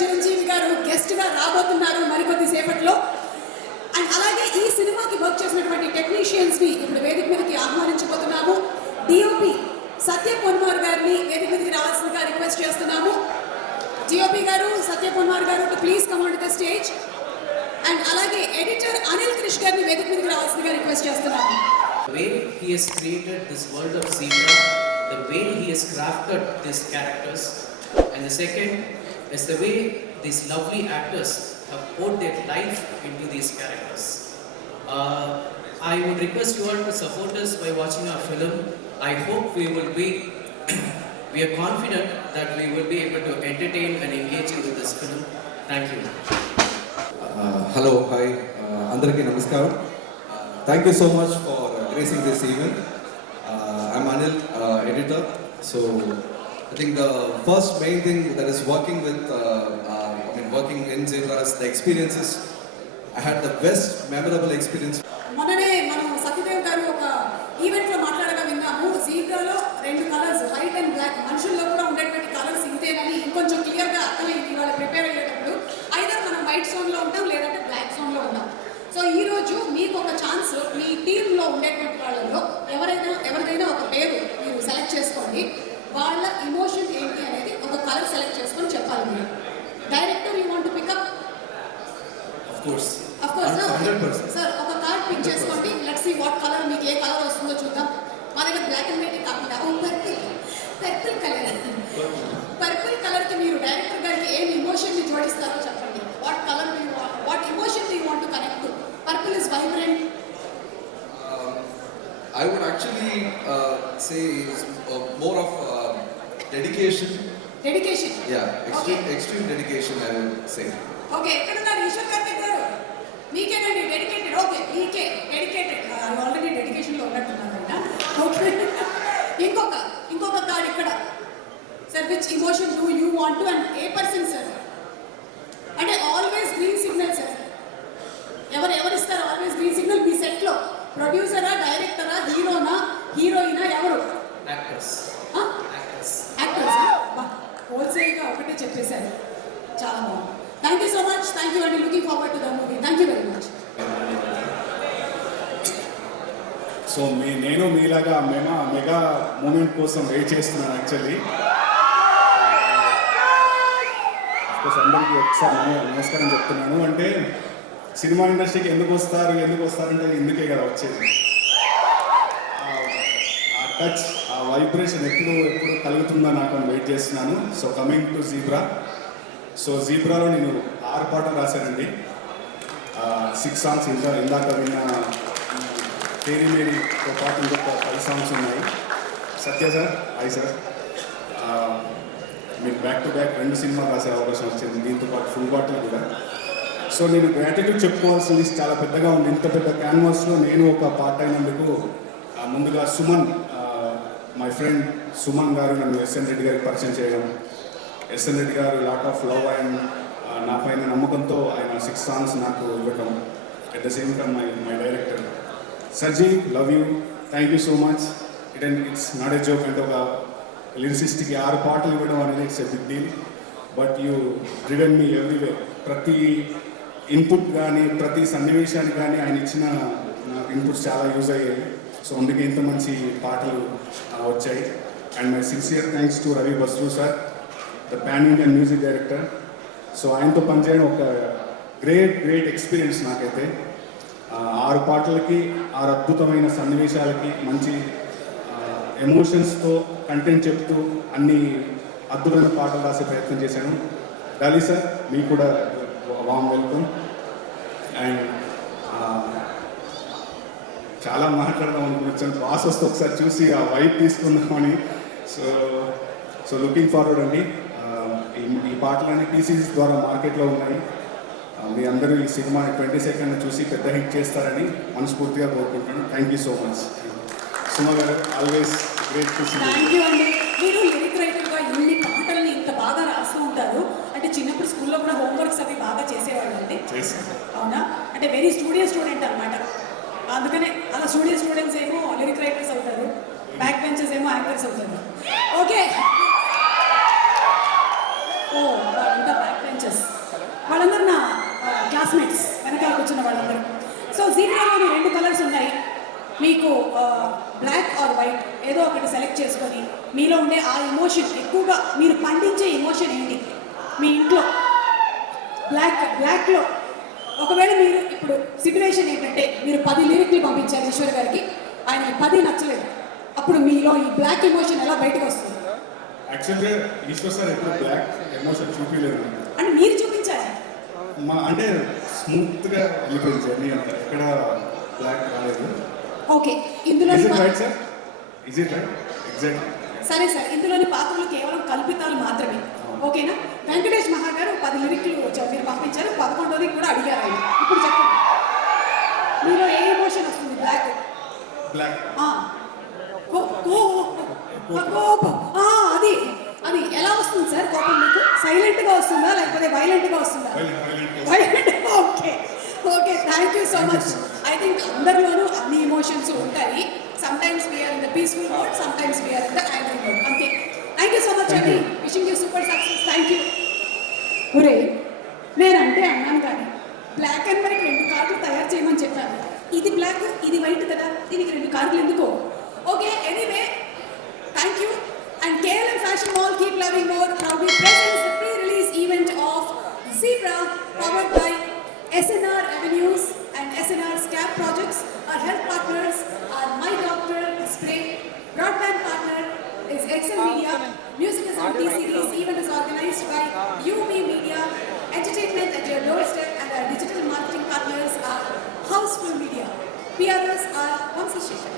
చిరంజీవి గారు గెస్ట్గా రాబోతున్నారు మరికొద్ది సేపట్లో. అండ్ అలాగే ఈ సినిమాకి వర్క్ చేసినటువంటి టెక్నీషియన్స్ని ఇప్పుడు వేదిక మీదకి ఆహ్వానించబోతున్నాము. డిఓపి సత్య పొన్మార్ గారిని వేదిక మీదకి రావాల్సిందిగా రిక్వెస్ట్ చేస్తున్నాము. డిఓపి గారు, సత్య పొన్మార్ గారు to please come on to the stage. And అలాగే ఎడిటర్ అనిల్ క్రిష్ గారిని వేదిక మీదకి రావాల్సిందిగా రిక్వెస్ట్ చేస్తున్నాము. The way he has created this world of Zebra, the way he has crafted these characters, and the second is the way these lovely actors have poured their life into these characters. I would request you all to support us by watching our film. I hope we are confident that we will be able to entertain and engage you with this film. Thank you. Hello, hi, Andariki Namaskaram. Thank you so much for gracing this event. I'm Anil, editor. So I think the first main thing that is working with, working in Zebra is the experiences. I had the best memorable experience. మొన్ననే మనం సత్యదేవ్ గారు ఒక ఈవెంట్లో మాట్లాడగా విన్నాము. జీబ్రాలో రెండు colours, white and black, మనుషుల్లో కూడా ఉండేటువంటి కలర్స్ ఇంతేనని ఇంకొంచెం క్లియర్గా అర్థమైంది ఇవాళ ప్రిపేర్ అయ్యేటప్పుడు. ఐదర్ మనం వైట్ జోన్లో ఉంటాం లేదంటే బ్లాక్ జోన్లో ఉంటాం. సో ఈరోజు మీకు ఒక ఛాన్స్, మీ టీంలో ఉండేటువంటి వాళ్ళలో ఎవరిదైనా ఒక పేరు మీరు సెలెక్ట్ చేసుకోండి. వాళ్ళ ఇమోషన్ ఏంటి అనేది ఒక కలర్ సెలెక్ట్ చేసుకొని చెప్పాలి మీరు. Director you want to pick up? Of course. Sir ఒక కార్డ్ పిక్ చేసుకోండి. లెట్స్ సీ వాట్ కలర్, మీకు ఏ కలర్ వస్తుందో చూద్దాం. మా దగ్గర బ్లాక్ అండ్ వైట్ కాకుండా పర్పుల్ కలర్కి మీరు డైరెక్టర్ గారికి ఏం ఇమోషన్ని జోడిస్తారో చెప్పండి. What colour what emotion you want to connect to? Purple is vibrant. I would actually say it's more of dedication. Dedication. Yeah, extreme dedication, I would say. Okay, ఎక్కడున్నారు ఈశ్వర్ కార్తిక్ గారు? మీకేనండి dedicated. Okay, మీకే dedicated. Already డెడికేషన్లో ఉన్నట్టున్నారు కదా. Okay, ఇంకొక card ఇక్కడ. Sir, which emotion do you want to and A person sir? అంటే always green signal sir. ఎవరు ఇస్తారు ఆల్వేస్ గ్రీన్ సిగ్నల్ మీ సెట్లో? ప్రొడ్యూసరా, డైరెక్టరా, హీరోనా, హీరోయినా, ఎవరు? Actors. హోల్సేల్గా ఒకటే చెప్పేశారు. చాలా బాగుంది. Thank you so much. Thank you అండి. Looking forward to the movie. Thank you very much. So నేను మీలాగా మెగా మూమెంట్ కోసం వెయిట్ చేస్తున్నాను యాక్చువల్లీ. అఫ్కోర్స్ అందరికీ ఒకసారి నమస్కారం చెప్తున్నాను. అంటే సినిమా ఇండస్ట్రీకి ఎందుకు వస్తారంటే ఇందుకే కదా వచ్చేది. ఆ టచ్, ఆ వైబ్రేషన్ ఎప్పుడు కలుగుతుందో నాకు అని వెయిట్ చేస్తున్నాను. So coming to Zebra. So జీబ్రాలో నేను 6 పాటలు రాశానండి. 6 సాంగ్స్ ఇందాక విన్న తేరీ మేరీతో పాటు ఇంకొక 5 సాంగ్స్ ఉన్నాయి. సత్య సార్, హాయ్ సార్, మీకు బ్యాక్ టు బ్యాక్ 2 సినిమాలు రాసే అవకాశం వచ్చింది, దీంతో పాటు ఫుల్ బాటిల్ కూడా. సో నేను గ్రాటిట్యూడ్ చెప్పుకోవాల్సిన లిస్ట్ చాలా పెద్దగా ఉంది. ఇంత పెద్ద క్యాన్వాస్లో నేను ఒక పార్ట్ అయినందుకు ముందుగా సుమన్, మై ఫ్రెండ్ సుమన్ గారు నన్ను ఎస్ఎన్ రెడ్డి గారికి పరిచయం చేయడం, ఎస్ఎన్ రెడ్డి గారు లాట్ ఆఫ్ లవ్ అండ్ నా పైన నమ్మకంతో ఆయన 6 సాంగ్స్ నాకు ఇవ్వటం. At the same time my director sir ji, love you, thank you so much. It's not a joke. అంటే ఒక లిరిసిస్ట్కి 6 పాటలు ఇవ్వడం అనేది it's a big deal. But you driven me every way. ప్రతి ఇన్పుట్ కానీ, ప్రతి సన్నివేశానికి కానీ ఆయన ఇచ్చిన ఇన్పుట్స్ చాలా యూజ్ అయ్యాయి. సో అందుకే ఇంత మంచి పాటలు వచ్చాయి. And my sincere thanks to Ravi Basrur sir, the pan Indian music director. So ఆయనతో పనిచేయడం ఒక గ్రేట్ ఎక్స్పీరియన్స్ నాకైతే. 6 పాటలకి, 6 అద్భుతమైన సన్నివేశాలకి, మంచి ఎమోషన్స్తో కంటెంట్ చెప్తూ అన్ని అద్భుతమైన పాటలు రాసే ప్రయత్నం చేశాను. డాలీ సార్, మీకు కూడా వామ్ వెల్కమ్. అండ్ చాలా మాట్లాడదాం అనుకుని బాస్ వస్తే ఒకసారి చూసి ఆ వైబ్ తీసుకుందామని. సో లుకింగ్ ఫార్వర్డ్ అండి. ఈ పాటలన్నీ టీసీసీ ద్వారా మార్కెట్లో ఉన్నాయి. మీ అందరూ ఈ సినిమా 22nd చూసి పెద్ద హిట్ చేస్తారని మనస్ఫూర్తిగా కోరుకుంటున్నాను. Thank you so much. Suma గారు, always great to see you. Thank you అండి. మీరు లిరిక్ రైటర్గా ఇన్ని పాటల్ని ఇంత బాగా రాస్తూ ఉంటారు. అంటే చిన్నప్పుడు స్కూల్లో కూడా హోంవర్క్స్ అవి బాగా చేసేవాళ్ళు అండి. అవునా? అంటే వెరీ స్టూడెంట్ అనమాట. అందుకనే అలా స్టూడెంట్స్ ఏమో లిరిక్ రైటర్స్ అవుతారు, బ్యాక్ బెంచెస్ ఏమో యాంకర్స్ అవుతారు. ఓకే, ఓ ఇంకా బ్యాక్ బెంచెస్. జీబ్రాలోని 2 కలర్స్ ఉన్నాయి. మీకు బ్లాక్ ఆర్ వైట్ ఏదో ఒకటి సెలెక్ట్ చేసుకొని మీలో ఉండే ఆ ఎమోషన్, ఎక్కువగా మీరు పండించే ఎమోషన్ ఏంటి మీ ఇంట్లో? బ్లాక్లో ఒకవేళ మీరు ఇప్పుడు సిట్యువేషన్ ఏంటంటే మీరు 10 లిరిక్లు పంపించారు ఈశ్వర్ గారికి, ఆయనకి 10 నచ్చలేదు, అప్పుడు మీలో ఈ బ్లాక్ ఎమోషన్ ఎలా బయటకు వస్తుంది? యాక్చువల్గా ఈశ్వర్ సార్ ఎప్పుడు బ్లాక్ ఎమోషన్ చూపించలేదు అంటే మీరు చూపించాలి. అంటే స్మూత్గా వెళ్ళిపోయింది జర్నీ అంతా, ఎక్కడ బ్లాక్ రాలేదు. ఓకే, ఇందులో is it right sir? Is it right? Exactly. సరే సార్, ఇందులోని పాత్రలు కేవలం కల్పితాలు మాత్రమే, ఓకేనా? వెంకటేష్ మహా గారు 10 లిరిక్లు మీరు పంపించారు, 11ది కూడా అడిగారు ఆయన. ఇప్పుడు చెప్పండి, మీలో ఏ ఎమోషన్ వస్తుంది? బ్లాక్ బ్లాక్ కోపం. అది అది ఎలా వస్తుంది సార్ కోపం మీకు? సైలెంట్గా వస్తుందా లేకపోతే వైలెంట్గా వస్తుందా? Violent. Okay okay, thank you so much. I think అందరిలోనూ అన్ని ఎమోషన్స్ ఉంటాయి. Sometimes we are in the peaceful mode, sometimes we are in the angry mode, అంతే. థ్యాంక్ యూ సో మచ్ అండి, wishing you super success. Thank you. ఒరే, నేనంటే అన్నాను కానీ black and white 2 కార్డులు తయారు చేయమని చెప్పాను. ఇది బ్లాక్, ఇది వైట్ కదా, దీనికి 2 కార్డులు ఎందుకో? Okay, anyway, thank you. And KLM Fashion Mall, keep loving more, proudly presents the pre-release event of Zebra, powered by SNR Avenues and SNR Scab Projects. Our health partners are My Doctor Spray. Broadband partner is Excel Media. Music is on T-Series. Event is organized by UV Media. Entertainment at your doorstep, and our digital marketing partners are Houseful Media. PRs are Vamsi Shekhar.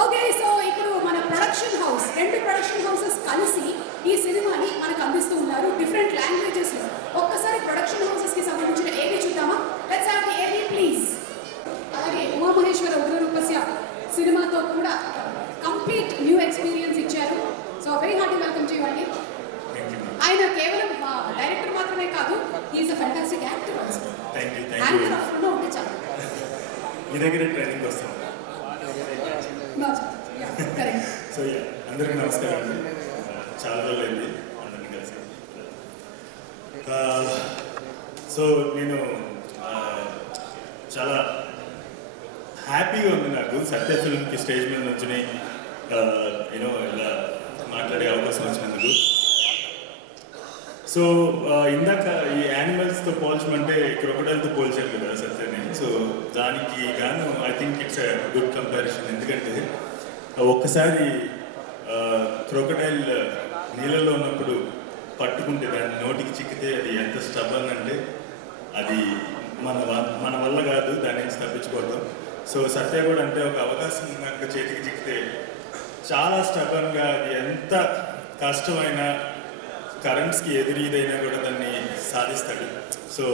Okay, so ఇప్పుడు మన production house, 2 production houses కలిసి ఈ సినిమాని మనకు అందిస్తూ ఉన్నారు different లాంగ్వేజెస్లో. ఒక్కసారి production హౌసెస్కి సంబంధించిన ఏవి చూద్దామా? లెట్స్ హావ్ ది ఏవి ప్లీజ్. అలాగే ఉమామహేశ్వర ఉగ్రరూపస్య సినిమాతో కూడా కంప్లీట్ న్యూ ఎక్స్పీరియన్స్ ఇచ్చారు. సో వెరీ హార్టీ వెల్కమ్ చేయండి. ఆయన కేవలం డైరెక్టర్ మాత్రమే కాదు, is a fantastic actor also. Actor అప్పుడు ఉంటే చాలు. మీ దగ్గర ట్రైనింగ్ వస్తాం. సో అందరికీ నమస్కారం అండి. చాలా రోజులైంది అందరినీ కలిసి. సో నేను చాలా హ్యాపీగా ఉంది నాకు సత్య ఫిల్మ్కి స్టేజ్ మీద నుంచి యూనో ఇలా మాట్లాడే అవకాశం వచ్చినందుకు. సో ఇందాక ఈ యానిమల్స్తో పోల్చమంటే క్రొకడైల్తో పోల్చారు కదా సత్యని. సో దానికి గాను I think it's a good comparison. ఎందుకంటే ఒక్కసారి క్రొకడైల్ నీళ్ళలో ఉన్నప్పుడు పట్టుకుంటే దాన్ని నోటికి చిక్కితే అది ఎంత స్టబన్ అంటే అది మన వల్ల కాదు దాని నుంచి తప్పించుకోవడం. సో సత్య కూడా అంటే ఒక అవకాశం కనుక చేతికి చిక్కితే చాలా స్టబన్గా అది ఎంత కష్టమైన కరెంట్స్కి ఎదురీదైనా కూడా దాన్ని సాధిస్తాడు. సో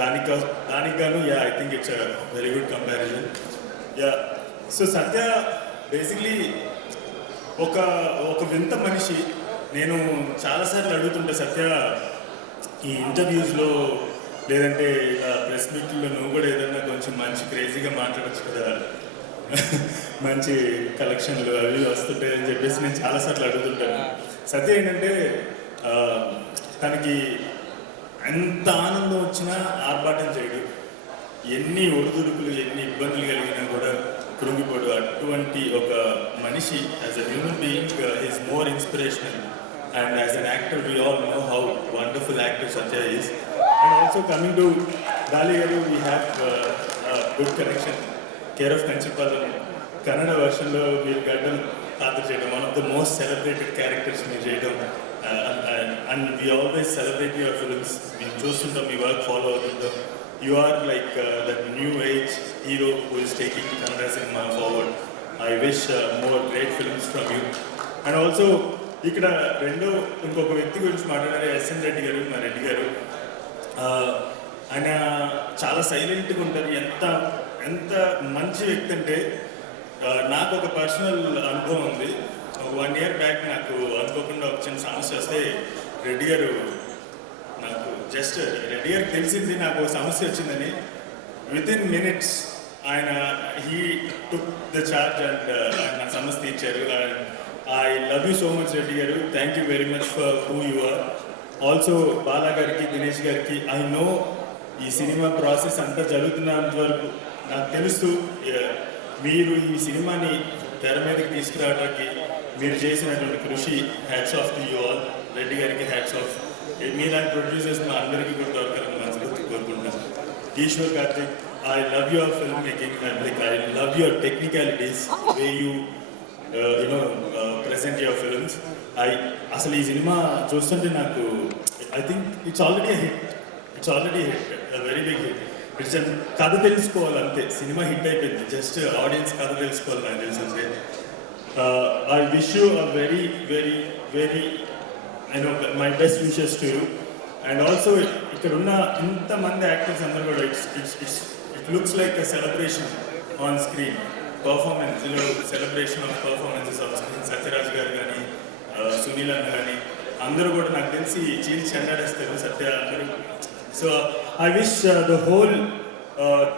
దానికి గాను I think it's a very good comparison. So Satya basically ఒక వింత మనిషి. నేను చాలాసార్లు అడుగుతుంటే సత్య ఈ ఇంటర్వ్యూస్లో లేదంటే ఇలా ప్రెస్ మీట్లో నువ్వు కూడా ఏదన్నా కొంచెం మంచి క్రేజీగా మాట్లాడచ్చు కదా, మంచి కలెక్షన్లు అవి వస్తుంటాయి అని చెప్పేసి నేను చాలాసార్లు అడుగుతుంటాను. సత్య ఏంటంటే తనకి ఎంత ఆనందం వచ్చినా ఆర్భాటం చేయడు, ఎన్ని ఒడిదుడుకులు ఎన్ని ఇబ్బందులు కలిగినా కూడా కృంగిపోడు. అటువంటి ఒక మనిషి as a human being is more inspirational, and as an actor we all know how wonderful actor Satya is. And also coming to Dali గారు, we have good connection. Care of Kanchipalem Kannada వర్షన్లో మీరు గడ్డలు ఖాతరు చేయడం, one of the most celebrated characters మీరు చేయడం. And we always celebrate your films. మేము చూస్తుంటాం, మీ వర్క్ ఫాలో అవుతుంటాం. You are like that new age hero who is taking Kannada cinema forward. I wish more great films from you. And also, ఇక్కడ ఇంకొక వ్యక్తి గురించి మాట్లాడారు, ఎస్ఎన్ రెడ్డి గారు. మా రెడ్డి గారు ఆయన చాలా సైలెంట్గా ఉంటారు. ఎంత మంచి వ్యక్తి అంటే నాకు ఒక పర్సనల్ అనుభవం ఉంది. 1 year బ్యాక్ నాకు అనుకోకుండా ఒక చిన్న సమస్య వస్తే రెడ్డి గారు నాకు రెడ్డి గారికి తెలిసింది నాకు సమస్య వచ్చిందని. వితిన్ మినిట్స్ ఆయన he took the charge and నా సమస్య తీర్చారు. I love you so much Reddy గారు. Thank you very much for who you are. Also Bala గారికి, దినేష్ గారికి, ఐ నో ఈ సినిమా ప్రాసెస్ అంతా జరుగుతున్నంత వరకు నాకు తెలుసు మీరు ఈ సినిమాని తెర మీదకి తీసుకురావడానికి మీరు చేసినటువంటి కృషి hats off to you all. Reddy గారికి హ్యాట్స్ ఆఫ్. మీలాంటి ప్రొడ్యూసర్స్ మా అందరికీ కూడా దొరకాలని మనస్ఫూర్తి కోరుకుంటాను. Ishwar Karthik, I love your film making and like I love your technicalities, way you present your films. అసలు ఈ సినిమా చూస్తుంటే నాకు I think it's already hit. It's already hit, very big hit. It's కథ తెలుసుకోవాలి అంతే, సినిమా హిట్ అయిపోయింది. Just audience కథ తెలుసుకోవాలి నాకు తెలిసి అంతే. I wish you a very very very my best wishes to you. And also ఇక్కడ ఉన్న ఇంతమంది యాక్టర్స్ అందరూ కూడా it looks like a celebration on screen. Performance, celebration of performances on screen. Sathyaraj గారు కానీ, సునీల్ అన్న కానీ అందరూ కూడా నాకు తెలిసి చీల్చి చెండాడేస్తారు సత్య అందరూ. So I wish the whole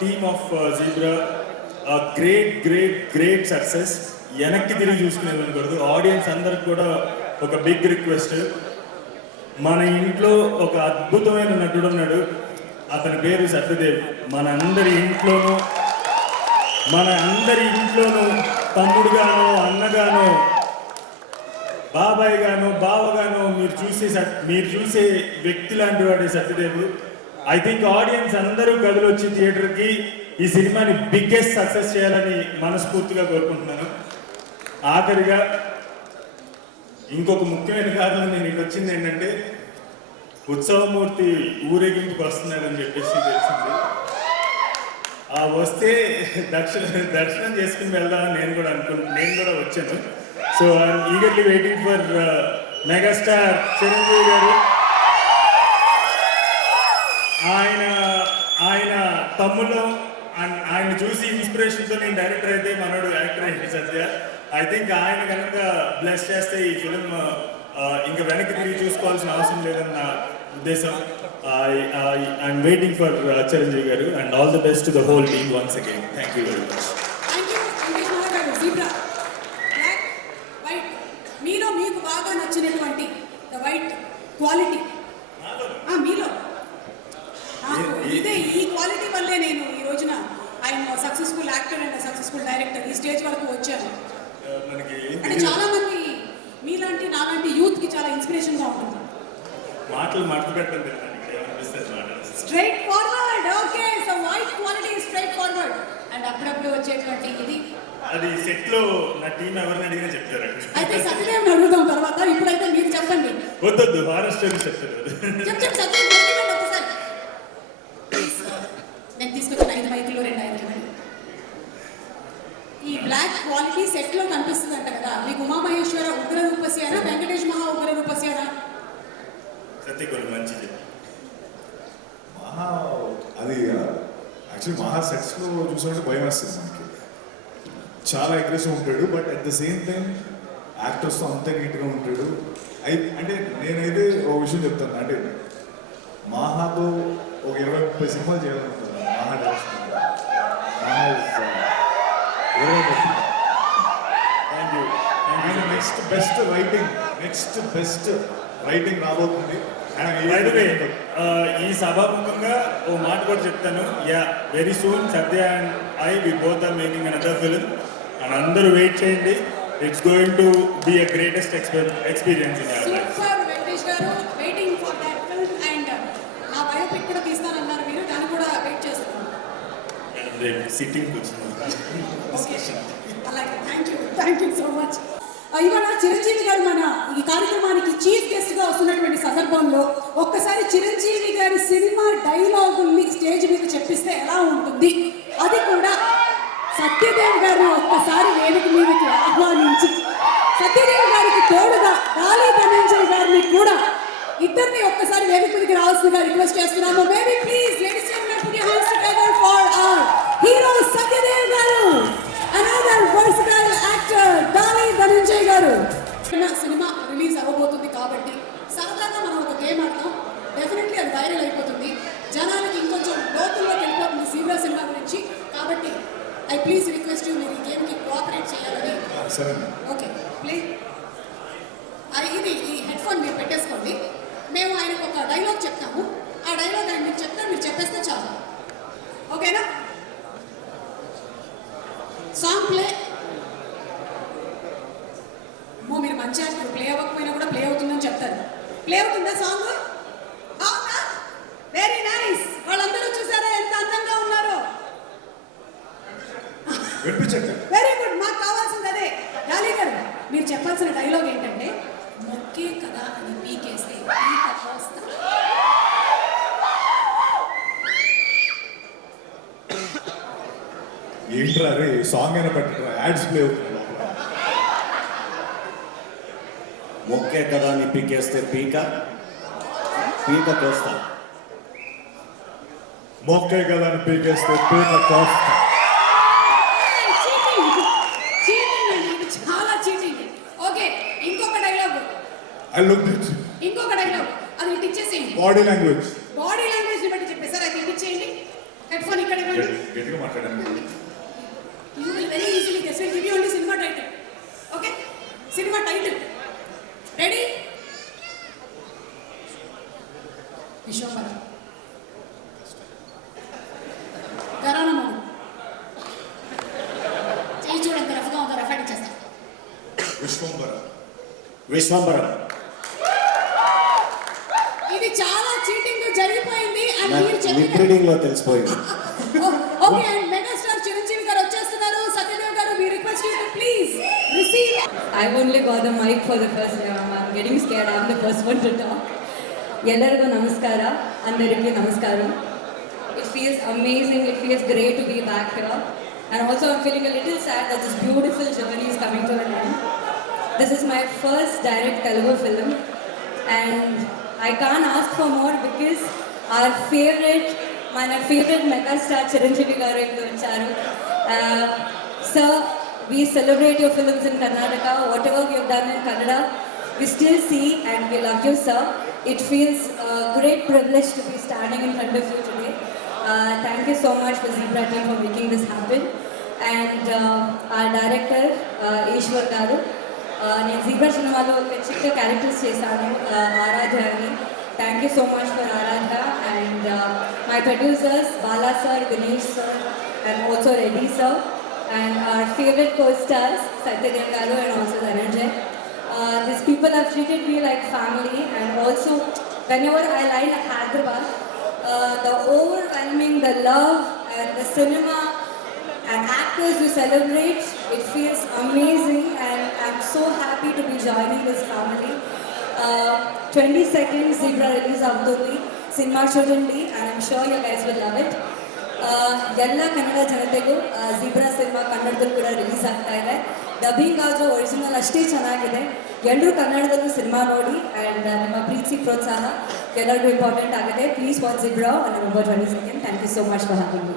team of zebra great great great success. వెనక్కి తిరిగి చూసుకునేది అనకూడదు. ఆడియన్స్ అందరికి కూడా ఒక బిగ్ రిక్వెస్ట్, మన ఇంట్లో ఒక అద్భుతమైన నటుడు ఉన్నాడు, అతని పేరు సత్యదేవ్. మన అందరి ఇంట్లోనూ తమ్ముడుగానో అన్నగానో బాబాయ్ గానో బావగానో మీరు చూసే వ్యక్తి లాంటి వాడే సత్యదేవ్. ఐ థింక్ ఆడియన్స్ అందరూ కదిలొచ్చి థియేటర్కి ఈ సినిమాని బిగ్గెస్ట్ సక్సెస్ చేయాలని మనస్ఫూర్తిగా కోరుకుంటున్నాను. ఆఖరిగా ఇంకొక ముఖ్యమైన కారణం నేను ఇక్కడికి వచ్చింది ఏంటంటే, ఉత్సవమూర్తి ఊరేగింపుకి వస్తున్నాడని చెప్పేసి తెలిసింది. వస్తే దర్శనం చేసుకుని వెళ్దామని నేను కూడా వచ్చాను. So I'm eagerly waiting for megastar Chiranjeevi గారు. ఆయన తమ్ముళ్ళు ఆయన చూసి ఇన్స్పిరేషన్తో నేను డైరెక్టర్ అయితే మనోడు యాక్టర్ అయితే సత్య. ఐ థింక్ ఆయన కనుక బ్లెస్ చేస్తే ఈ ఫిలిం ఇంకా వెనక్కి తిరిగి చూసుకోవాల్సిన అవసరం లేదన్న నా ఉద్దేశం. I'm waiting for Chiranjeevi garu and all the best to the whole team once again. Thank you very much. మీలో మీకు బాగా నచ్చినటువంటి ద వైట్ క్వాలిటీ మీలో ఇదే, ఈ క్వాలిటీ వల్లే నేను ఈ రోజున ఆయన successful actor and successful director ఈ స్టేజ్ వరకు వచ్చాను. అంటే చాలా మంది మీలాంటి నాలాంటి యూత్ కి చాలా ఇన్స్పిరేషన్ గా ఉంటుంది. మాటలు పెట్టండి, straight forward. Okay, so white quality straight forward and అప్పుడప్పుడు వచ్చేటువంటి ఇది. అది సెట్ లో నా టీం ఎవరిని అడిగినా చెప్తారు. అయితే సత్యదేవ్ అడుగుదాం తర్వాత. ఇప్పుడైతే మీరు చెప్పండి. వద్దు హారర్ స్టోరీస్ చెప్తారు. ఒకసారి నేను తీసుకొచ్చిన 5 మైకులు 2 మైకులు. ఈ బ్లాక్ క్వాలిటీ సెట్ లో కనిపిస్తుంది అంట కదా, మీకు ఉమామహేశ్వర ఉగ్ర రూపస్యానా, వెంకటేష్ మహా ఉగ్ర రూపస్యానా? సత్య కొన్ని మంచిది. అది యాక్చువల్లీ మహా సెట్స్లో చూసినట్టు భయం వేస్తుంది మనకి. చాలా అగ్రెసివ్ ఉంటాడు, but at the same time యాక్టర్స్తో అంత నీట్గా ఉంటాడు. అంటే నేనైతే ఒక విషయం చెప్తాను, అంటే మహాతో ఒక 20-30 సినిమాలు చేయాలనుకుంటాను. మహా డైరెక్షన్ నెక్స్ట్ బెస్ట్ రైటింగ్ రాబోతుంది. ఈ సభాముఖంగా ఓ మాట కూడా చెప్తాను. Very soon Satya and we both are making another film and అందరూ వెయిట్ చేయండి. It's going to be a greatest experience in your life. Venkatesh గారు waiting for that film and నా బయోపిక్ కూడా తీస్తానన్నారు మీరు, దాన్ని కూడా వెయిట్ చేస్తున్నాను. సిట్టింగ్ కూర్చున్నాను. అలాగే, థ్యాంక్ యూ సో మచ్. ఇవాళ చిరంజీవి గారు మన ఈ కార్యక్రమానికి చీఫ్ గెస్ట్ గా వస్తున్నటువంటి సందర్భంలో ఒక్కసారి చిరంజీవి గారి సినిమా డైలాగుల్ని స్టేజ్ మీద చెప్పిస్తే ఎలా ఉంటుంది, అది కూడా సత్యదేవ్ గారిని ఒక్కసారి వేదిక మీదకి ఆహ్వానించి సత్యదేవ్ గారికి తోడుగా డాలీ ధనంజయ్ గారిని కూడా ఇద్దరిని ఒక్కసారి వేదిక మీదకి రావాల్సిందిగా రిక్వెస్ట్ చేస్తున్నాము. Maybe please ladies and gentlemen, put your hands together for our hero Satyadev గారు, another versatile actor Dali Dhananjay గారు. సినిమా రిలీజ్ అవ్వబోతుంది కాబట్టి సరదాగా మనం ఒక గేమ్ ఆడతాం. డెఫినెట్లీ అది వైరల్ అయిపోతుంది, జనానికి ఇంకొంచెం లోతుల్లోకి వెళ్ళిపోతుంది జీబ్రా సినిమా గురించి. కాబట్టి ఐ ప్లీజ్ రిక్వెస్ట్ యూ, మీరు ఈ గేమ్కి కోఆపరేట్ చేయాలని. Okay, play. ఇది ఈ హెడ్ ఫోన్ మీరు పెట్టేసుకోండి. మేము ఆయనకు ఒక డైలాగ్ చెప్తాము, ఆ డైలాగ్ ఆయన మీకు చెప్తాను, మీరు చెప్పేస్తే చాలు. ఓకేనా? ఏంట్రా రే సాంగ్ అయినా పెట్టరా యాడ్స్ ప్లే అవుతుంది లోపల. మొక్కే కదా అని పీకేస్తే పీక పీక కోస్తా. మొక్కే కదా అని పీకేస్తే పీక కోస్తా. చీటింగ్ అండి, ఇది చాలా చీటింగ్. ఓకే, ఇంకొక డైలాగ్, ఐ లుక్ దిట్ ఇంకొక డైలాగ్, అది ఇటు ఇచ్చేసేయండి. బాడీ లాంగ్వేజ్ బాడీ లాంగ్వేజ్ ని బట్టి చెప్పేసారు, అది ఇటు ఇచ్చేయండి. హెడ్ ఫోన్ ఇక్కడ ఇవ్వండి. గట్టిగా మాట్లాడండి. You will very easily guess. We'll give you only cinema title. Okay? Cinema title. Ready? Vishwambhara. Gharana mode. చేయి చూడండి, రఫ్గా ఉందో రఫ్ అడిచేస్తా. విశ్వంబర. విశ్వంబరం. ఇది చాలా చీటింగ్ జరిగిపోయింది అండ్ మీరు లిప్ చెప్పిన రీడింగ్ లో తెలిసిపోయింది. ఓకే, అండ్ మెగాస్టార్ చిరంజీవి గారు వచ్చేస్తున్నారు. సత్యదేవ్ గారు, we request you to please receive. I've only got the mic for the first time. I'm getting scared. I'm the first one to talk. ಎಲ್ಲರಿಗೂ ನಮಸ್ಕಾರ, అందరికీ నమస్కారం. It feels amazing. It feels great to be back here. And also I'm feeling a little sad that this beautiful journey is coming to an end. This is my first direct Telugu film and I can't ask for more because our favorite megastar Chiranjeevi garu ikkada vacharu. Sir, we celebrate your films in Karnataka. Whatever we have done in Kannada, we still see and we love you, sir. It feels a great privilege to be standing in front of you today. Thank you so much for Zebra team for making this happen. And our director, Ishwar garu. నేను Zebra సినిమాలో ఒక చిన్న characters చేశాను, ఆరాధ్య అని. Thank you so much for Aaradhya. And my producers Bala sir, Dinesh sir and also Reddy sir. And our favorite co-stars Satyadev garu and also Dhananjay. These people have treated me like family and also whenever I land at Hyderabad, the overwhelming, the love and the cinema and actors who celebrate, it feels amazing and I'm so happy to be joining this family. 20 seconds Zebra release avutundi, cinema chudandi and I'm sure you guys will love it. ಎಲ್ಲ Kannada ಜನತೆಗೂ zebra cinema ಕನ್ನಡದಲ್ಲೂ ಕೂಡ release ಆಗ್ತಾ ಇದೆ. Dubbing ಆದರೂ original ಅಷ್ಟೇ ಚೆನ್ನಾಗಿದೆ. ಎಲ್ಲರೂ ಕನ್ನಡದಲ್ಲೂ ಸಿನಿಮಾ ನೋಡಿ ಆ್ಯಂಡ್ ನಿಮ್ಮ ಪ್ರೀತಿ ಪ್ರೋತ್ಸಾಹ ಎಲ್ಲರಿಗೂ ಇಂಪಾರ್ಟೆಂಟ್ ಆಗಿದೆ. Please watch Zebra on November 22nd. Thank you so much for having me.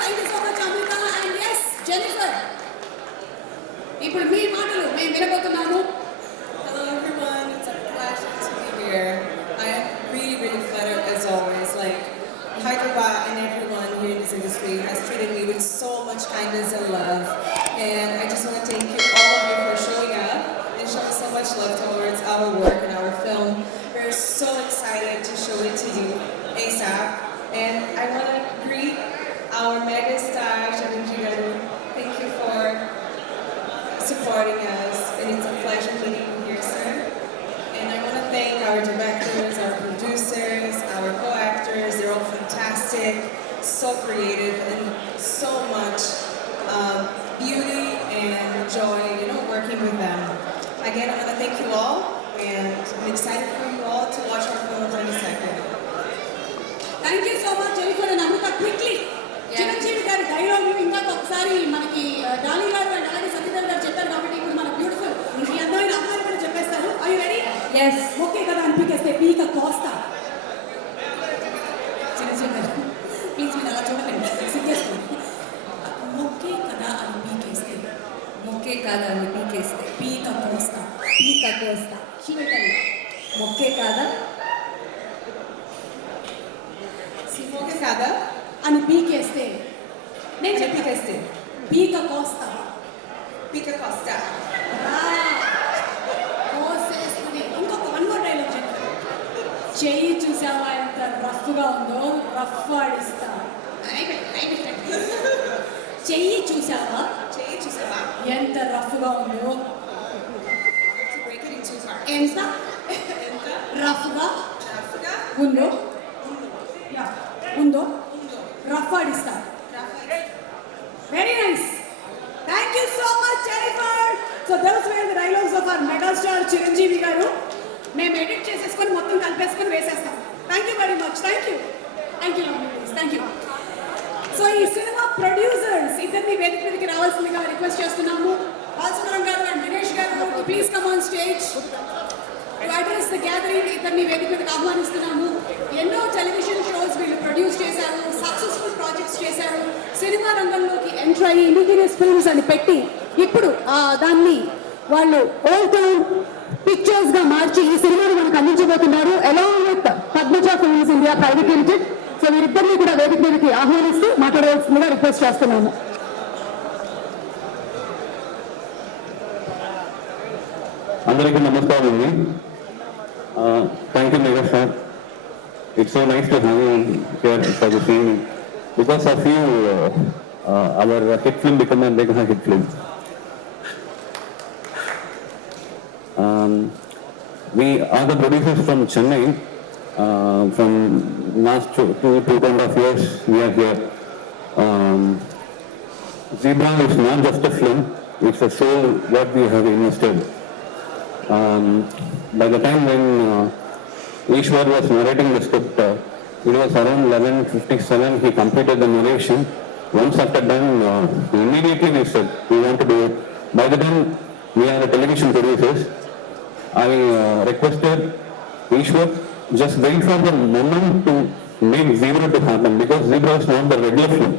Thank you so much Amrita. And yes, Jennifer, ఇప్పుడు మీ మాటలు మేము వినబోతున్నాము. Hello everyone, it's a pleasure to be here. I am really flattered as always. Like Hyderabad and everyone here in this industry has treated me with so much kindness and love. And I just want to thank you all of you for showing up and showing so much love towards our work and our film. We're so excited to show it to you ASAP. And I want to greet our mega star Chiranjeevi garu. Thank you for supporting us, and it's a pleasure meeting you here, sir. And I want to thank our directors, our producers, our co-actors. They're all fantastic, so creative, and so much beauty and joy, working with them. Again, I want to thank you all, and I'm excited for you all to watch our film on 22nd. Thank you so much Jennifer and Amrutha. Quickly Chiranjeevi గారి dialogue ఇంకా ఒకసారి మనకి Dolly గారు and అలాగే సత్యదేవ్ గారు చెప్పారు కాబట్టి ఇప్పుడు మన బ్యూటిఫుల్ ఈ అందమైన అమ్మాయిలు కూడా చెప్పేస్తారు. Are you ready? Yes. Okay కదా అనిపిస్తే పీక కోస్తా. చిరంజీవి గారు ప్లీజ్ మీరు అలా చూడకండి, సిగ్గేస్తుంది. మొక్కే కదా అని పీకేస్తే, మొక్కే కాదా అని పీకేస్తే పీక కోస్తా. పీక కోస్తా. చీటలు మొక్కే కాదా Okay, Kada. అని పీకేస్తే, నేను Pika చెప్పేస్తే Costa. పీక కోస్తా. Pika Costa. కోసేస్తుంది. ఇంకొక వన్ మోర్ డైలాగ్ చెప్పండి. చెయ్యి చూసావా ఎంత రఫ్గా ఉందో, రఫ్ ఆడిస్తా. చెయ్యి చూసావా Cheyi Chisava. ఎంత రఫ్గా ఉందో, To break it in two parts. ఎంత Enta. రఫ్గా Africa. ఉందో, యా ఉందో రఫ్ ఆడిస్తా. Very nice. Thank you so much Jennifer. So those were the dialogues of our megastar Chiranjeevi గారు. మేము ఎడిట్ చేసేసుకొని మొత్తం కలిపేసుకొని వేసేస్తాం. Thank you very much. Thank you. Thank you. So ఈ సినిమా ప్రొడ్యూసర్స్ ఇద్దరిని వేదిక మీదకి రావాల్సిందిగా రిక్వెస్ట్ చేస్తున్నాము. బాలసుబ్రహ్మణ్యం గారు అండ్ దినేష్ గారు please come on stage to address the gathering. ఇద్దరిని వేదిక మీదకి ఆహ్వానిస్తున్నాము. ఎన్నో టెలివిజన్ షోస్ వీళ్ళు ప్రొడ్యూస్ చేశారు, సక్సెస్ఫుల్ ప్రాజెక్ట్స్ చేశారు. సినిమా రంగంలోకి ఎంటర్ అయ్యి ఇండిజినియస్ ఫిల్మ్స్ అని పెట్టి ఇప్పుడు దాన్ని వాళ్ళు ఓల్డ్ టౌన్ పిక్చర్స్ గా మార్చి ఈ సినిమాను మనకు అందించబోతున్నారు along with Padmaja films India private limited. So వీరిద్దరిని కూడా వేదిక మీదకి ఆహ్వానిస్తూ మాట్లాడవలసిందిగా రిక్వెస్ట్ చేస్తున్నాము. అందరికీ నమస్కారం అండి. Thank you mega sir. It's so nice to have you here for this evening. Because of you our hit film become a mega hit film. We are the producers from Chennai. From last two and a half years we are here. Zebra is not just a film, it's a soul what we have invested. By the time when Ishwar was narrating the script, it was around 11:57. He completed the narration. Once after done, immediately we said we want to do it. By the time we are the television producers, I requested Ishwar, just wait for the moment to make Zebra to happen, because Zebra is not the regular film.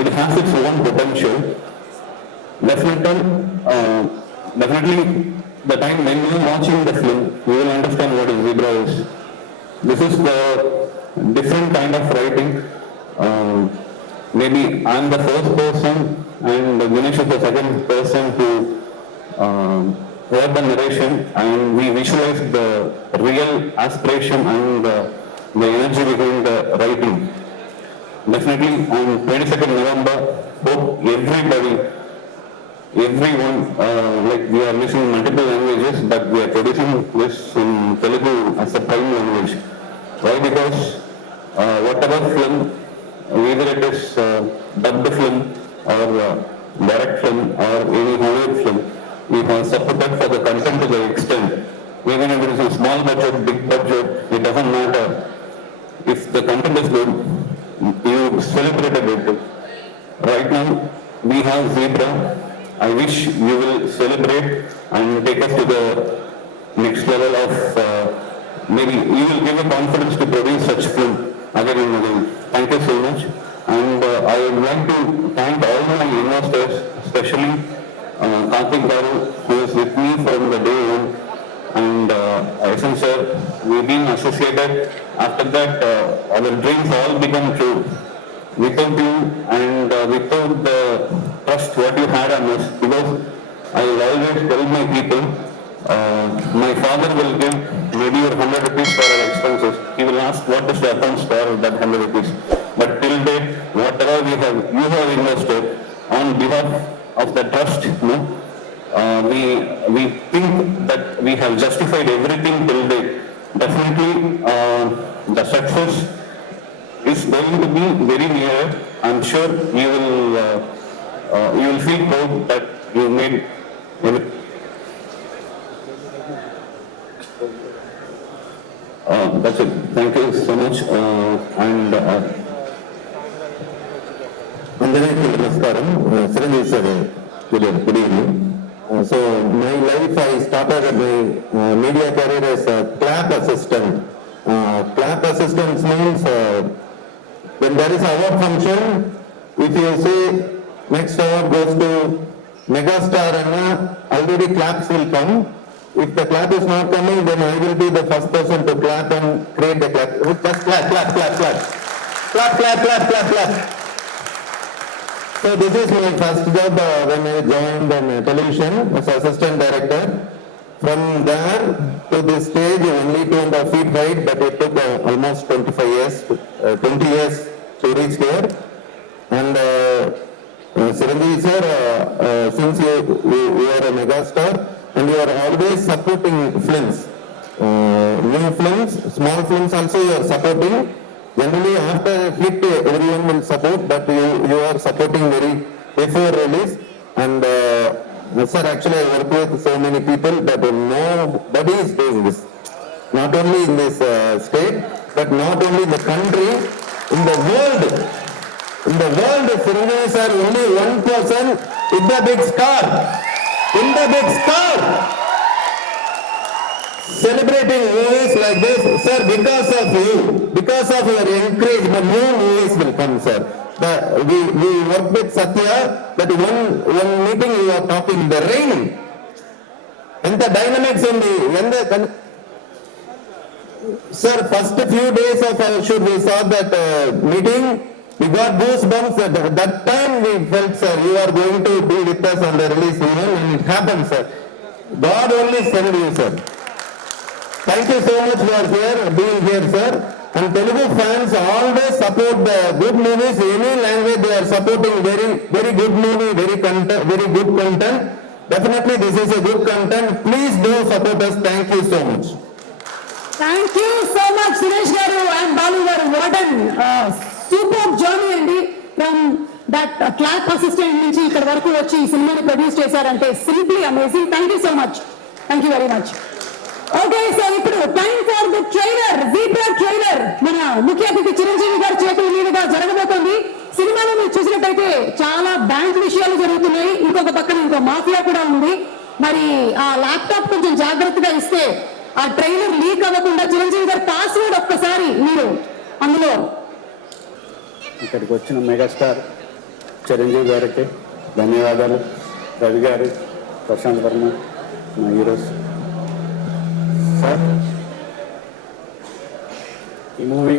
It has its own potential. Definitely, the time when you are watching the film, you will understand what Zebra is. This is the different kind of writing. Maybe I am the first person and Dinesh is the second person who heard the narration, and we visualized the real aspiration and the energy behind the writing. Definitely on 22nd November, hope everyone, like we are using multiple languages, but we are producing this in Telugu as a prime language. Why? Because whatever film, either it is dubbed film or direct film or any Hollywood film, we have supported for the content to the extent. Even if it is a small budget, big budget, it doesn't matter. If the content is good, you celebrate it. Right now, we have Zebra. I wish you will celebrate and take us to the next level of, maybe you will give a confidence to produce such film again and again. Thank you so much. And I would like to thank all my investors, especially Karthik Garu, who is with me from the day one, and Aisen sir, we've been associated. After that, our dreams all become true. Without you and without the trust what you had on us, because I always tell my people, my father will give maybe 100 rupees for our expenses. He will ask what is the accounts for that 100 rupees. But till date, whatever you have invested on behalf of the trust, we think that we have justified everything till date. Definitely, the success is going to be very near. I'm sure you will feel proud that you made everything. That's it. Thank you so much. And అందరికీ నమస్కారం. Chiranjeevi sir, good evening. So my life, I started my media career as a clap assistant. Clap assistant means when there is award function, if you say next award goes to megastar, and already claps will come. If the clap is not coming, then I will be the first person to clap and create the clap. Just clap, clap, clap, clap. Clap, clap, clap, clap, clap. So this is my first job when I joined on television as assistant director. From there to this stage, only 2.5 feet height, but it took almost 20 years to reach here. And Chiranjeevi sir, since you are a megastar and you are always supporting films, new films, small films also you are supporting. Generally after hit everyone will support, but you are supporting very before release. And sir, actually I work with so many people, but nobody is doing this. Not only in this state, but not only in the country, in the world. In the world, Chiranjeevi sir, only one person in the big star. In the big star. Celebrating movies like this, sir, because of you, because of your encouragement, new movies will come, sir. We work with Satya, that one meeting we are talking, the rain. And the dynamics in the, sir, first few days of our shoot, we saw that meeting, we got goosebumps. At that time we felt, sir, you are going to be with us on the release event, and it happened, sir. God only sent you, sir. Thank you so much for being here, sir. And Telugu fans always support the good movies. Any language they are supporting very good movie, very good content. Definitely this is a good content. Please do support us. Thank you so much. Thank you so much Suresh garu and Balu garu. What and super journey అండి. From that clap assistant నుంచి ఇక్కడ వరకు వచ్చి ఈ సినిమాని produce చేశారంటే simply amazing. Thank you so much. Thank you very much. Okay, so ఇప్పుడు time for the trailer. Zebra trailer మన ముఖ్య అతిథి చిరంజీవి గారి చేతుల మీదుగా జరగబోతోంది. సినిమాలో మీరు చూసినట్టయితే చాలా బ్యాంక్ విషయాలు జరుగుతున్నాయి. ఇంకొక పక్కన ఇంకో మాఫియా కూడా ఉంది. మరి ఆ ల్యాప్టాప్ కొంచెం జాగ్రత్తగా ఇస్తే ఆ ట్రైలర్ లీక్ అవ్వకుండా చిరంజీవి గారి పాస్వర్డ్ ఒక్కసారి మీరు అందులో. ఇక్కడికి వచ్చిన మెగాస్టార్ చిరంజీవి గారికి ధన్యవాదాలు. రవి గారు, ప్రశాంత్ వర్మ, మా హీరోస్. సార్, ఈ మూవీ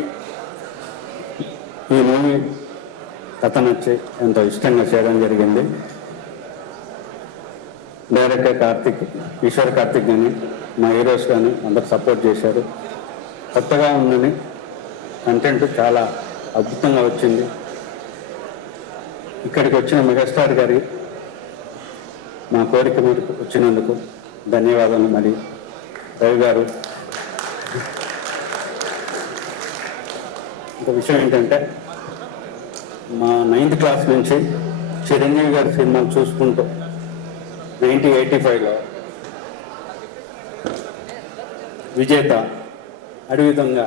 కథ నచ్చి ఎంతో ఇష్టంగా చేయడం జరిగింది. డైరెక్టర్ ఈశ్వర్ కార్తిక్ కానీ మా హీరోస్ కానీ అందరు సపోర్ట్ చేశారు. కొత్తగా ఉందని కంటెంట్ చాలా అద్భుతంగా వచ్చింది. ఇక్కడికి వచ్చిన మెగాస్టార్ గారి మా కోరిక మీరు వచ్చినందుకు ధన్యవాదాలు. మరి రవి గారు, ఒక విషయం ఏంటంటే మా 9th క్లాస్ నుంచి చిరంజీవి గారి సినిమాలు చూసుకుంటూ 1985లో విజేత, అడవిదంగా,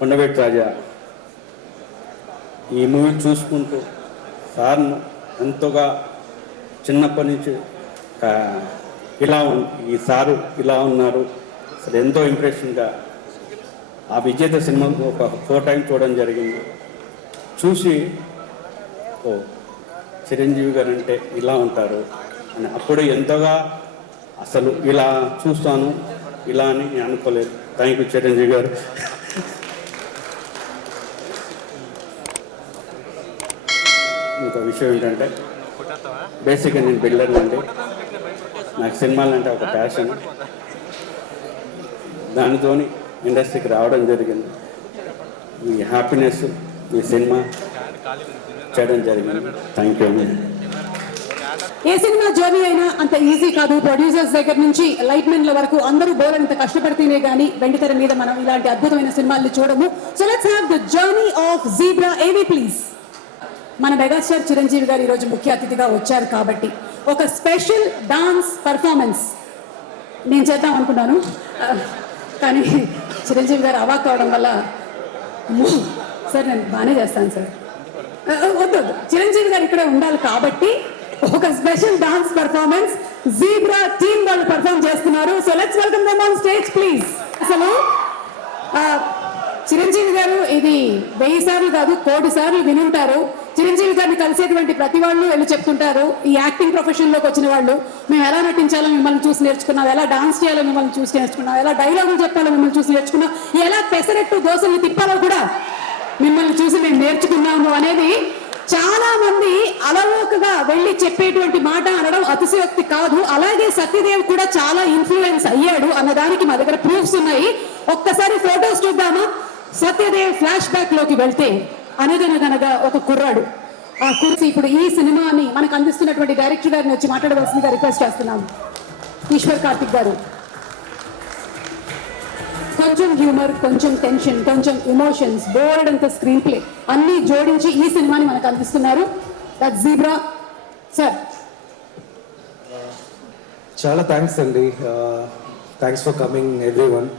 కొండవీటి రాజా, ఈ మూవీ చూసుకుంటూ సార్ను ఎంతోగా చిన్నప్పటి నుంచి ఈ సారు ఇలా ఉన్నారు అసలు ఎంతో ఇంప్రెషన్గా ఆ విజేత సినిమా ఒక 4 times చూడడం జరిగింది. చూసి చిరంజీవి గారు అంటే ఇలా ఉంటారు అని అప్పుడు ఎంతోగా అసలు ఇలా చూస్తాను ఇలా అని నేను అనుకోలేదు. థ్యాంక్ యూ చిరంజీవి గారు. ఇంకో విషయం ఏంటంటే బేసిక్గా నేను బిల్డర్ని అండి. నాకు సినిమాలు అంటే ఒక ప్యాషన్. దానితో ఇండస్ట్రీకి రావడం జరిగింది. ఈ హ్యాపీనెస్ ఈ సినిమా చేయడం జరిగింది. థ్యాంక్ యూ అండి. ఏ సినిమా జర్నీ అయినా అంత ఈజీ కాదు. ప్రొడ్యూసర్స్ దగ్గర నుంచి లైట్మెన్ల వరకు అందరూ బోరంత కష్టపడితేనే కానీ వెండితెర మీద మనం ఇలాంటి అద్భుతమైన సినిమాల్ని చూడము. So let's have the journey of zebra. ఏవి ప్లీజ్. మన మెగాస్టార్ చిరంజీవి గారు ఈరోజు ముఖ్య అతిథిగా వచ్చారు కాబట్టి ఒక స్పెషల్ డాన్స్ పర్ఫార్మెన్స్ నేను చేద్దాం అనుకున్నాను. కానీ చిరంజీవి గారు అవాక్ కావడం వల్ల సార్ నేను బాగానే చేస్తాను సార్, వద్దు చిరంజీవి గారు ఇక్కడే ఉండాలి కాబట్టి ఒక special dance performance zebra team వాళ్ళు పర్ఫార్మ్ చేస్తున్నారు. So let's welcome them on stage please. అసలు చిరంజీవి గారు ఇది 1000 సార్లు కాదు 1,000,000 సార్లు వినుంటారు. చిరంజీవి గారిని కలిసేటువంటి ప్రతి వాళ్ళు వెళ్ళి చెప్తుంటారు, ఈ యాక్టింగ్ ప్రొఫెషన్లోకి వచ్చిన వాళ్ళు, మేము ఎలా నటించాలో మిమ్మల్ని చూసి నేర్చుకున్నాం, ఎలా డాన్స్ చేయాలో మిమ్మల్ని చూసి నేర్చుకున్నాం, ఎలా డైలాగులు చెప్పాలో మిమ్మల్ని చూసి నేర్చుకున్నాం, ఎలా పెసరెట్టు దోశలు తిప్పాలో కూడా మిమ్మల్ని చూసి మేము నేర్చుకున్నాము అనేది చాలా మంది అలవోకగా వెళ్ళి చెప్పేటువంటి మాట అనడం అతిశయోక్తి కాదు. అలాగే సత్యదేవ్ కూడా చాలా ఇన్ఫ్లుయెన్స్ అయ్యాడు అన్నదానికి మా దగ్గర ప్రూఫ్స్ ఉన్నాయి. ఒక్కసారి ఫొటోస్ చూద్దామా. సత్యదేవ్ ఫ్లాష్ బ్యాక్ లోకి వెళ్తే అనగనగనగా ఒక కుర్రాడు, ఆ కుర్సీ ఇప్పుడు ఈ సినిమాని మనకు అందిస్తున్నటువంటి డైరెక్టర్ గారిని వచ్చి మాట్లాడవలసిందిగా రిక్వెస్ట్ చేస్తున్నాము. ఈశ్వర్ కార్తిక్ గారు కొంచెం హ్యూమర్, కొంచెం టెన్షన్, కొంచెం ఎమోషన్స్, బోర్డ్ అంత స్క్రీన్ ప్లే అన్నీ జోడించి ఈ సినిమాని మనకు అందిస్తున్నారు. That zebra sir. చాలా థ్యాంక్స్ అండి. Thanks for coming everyone.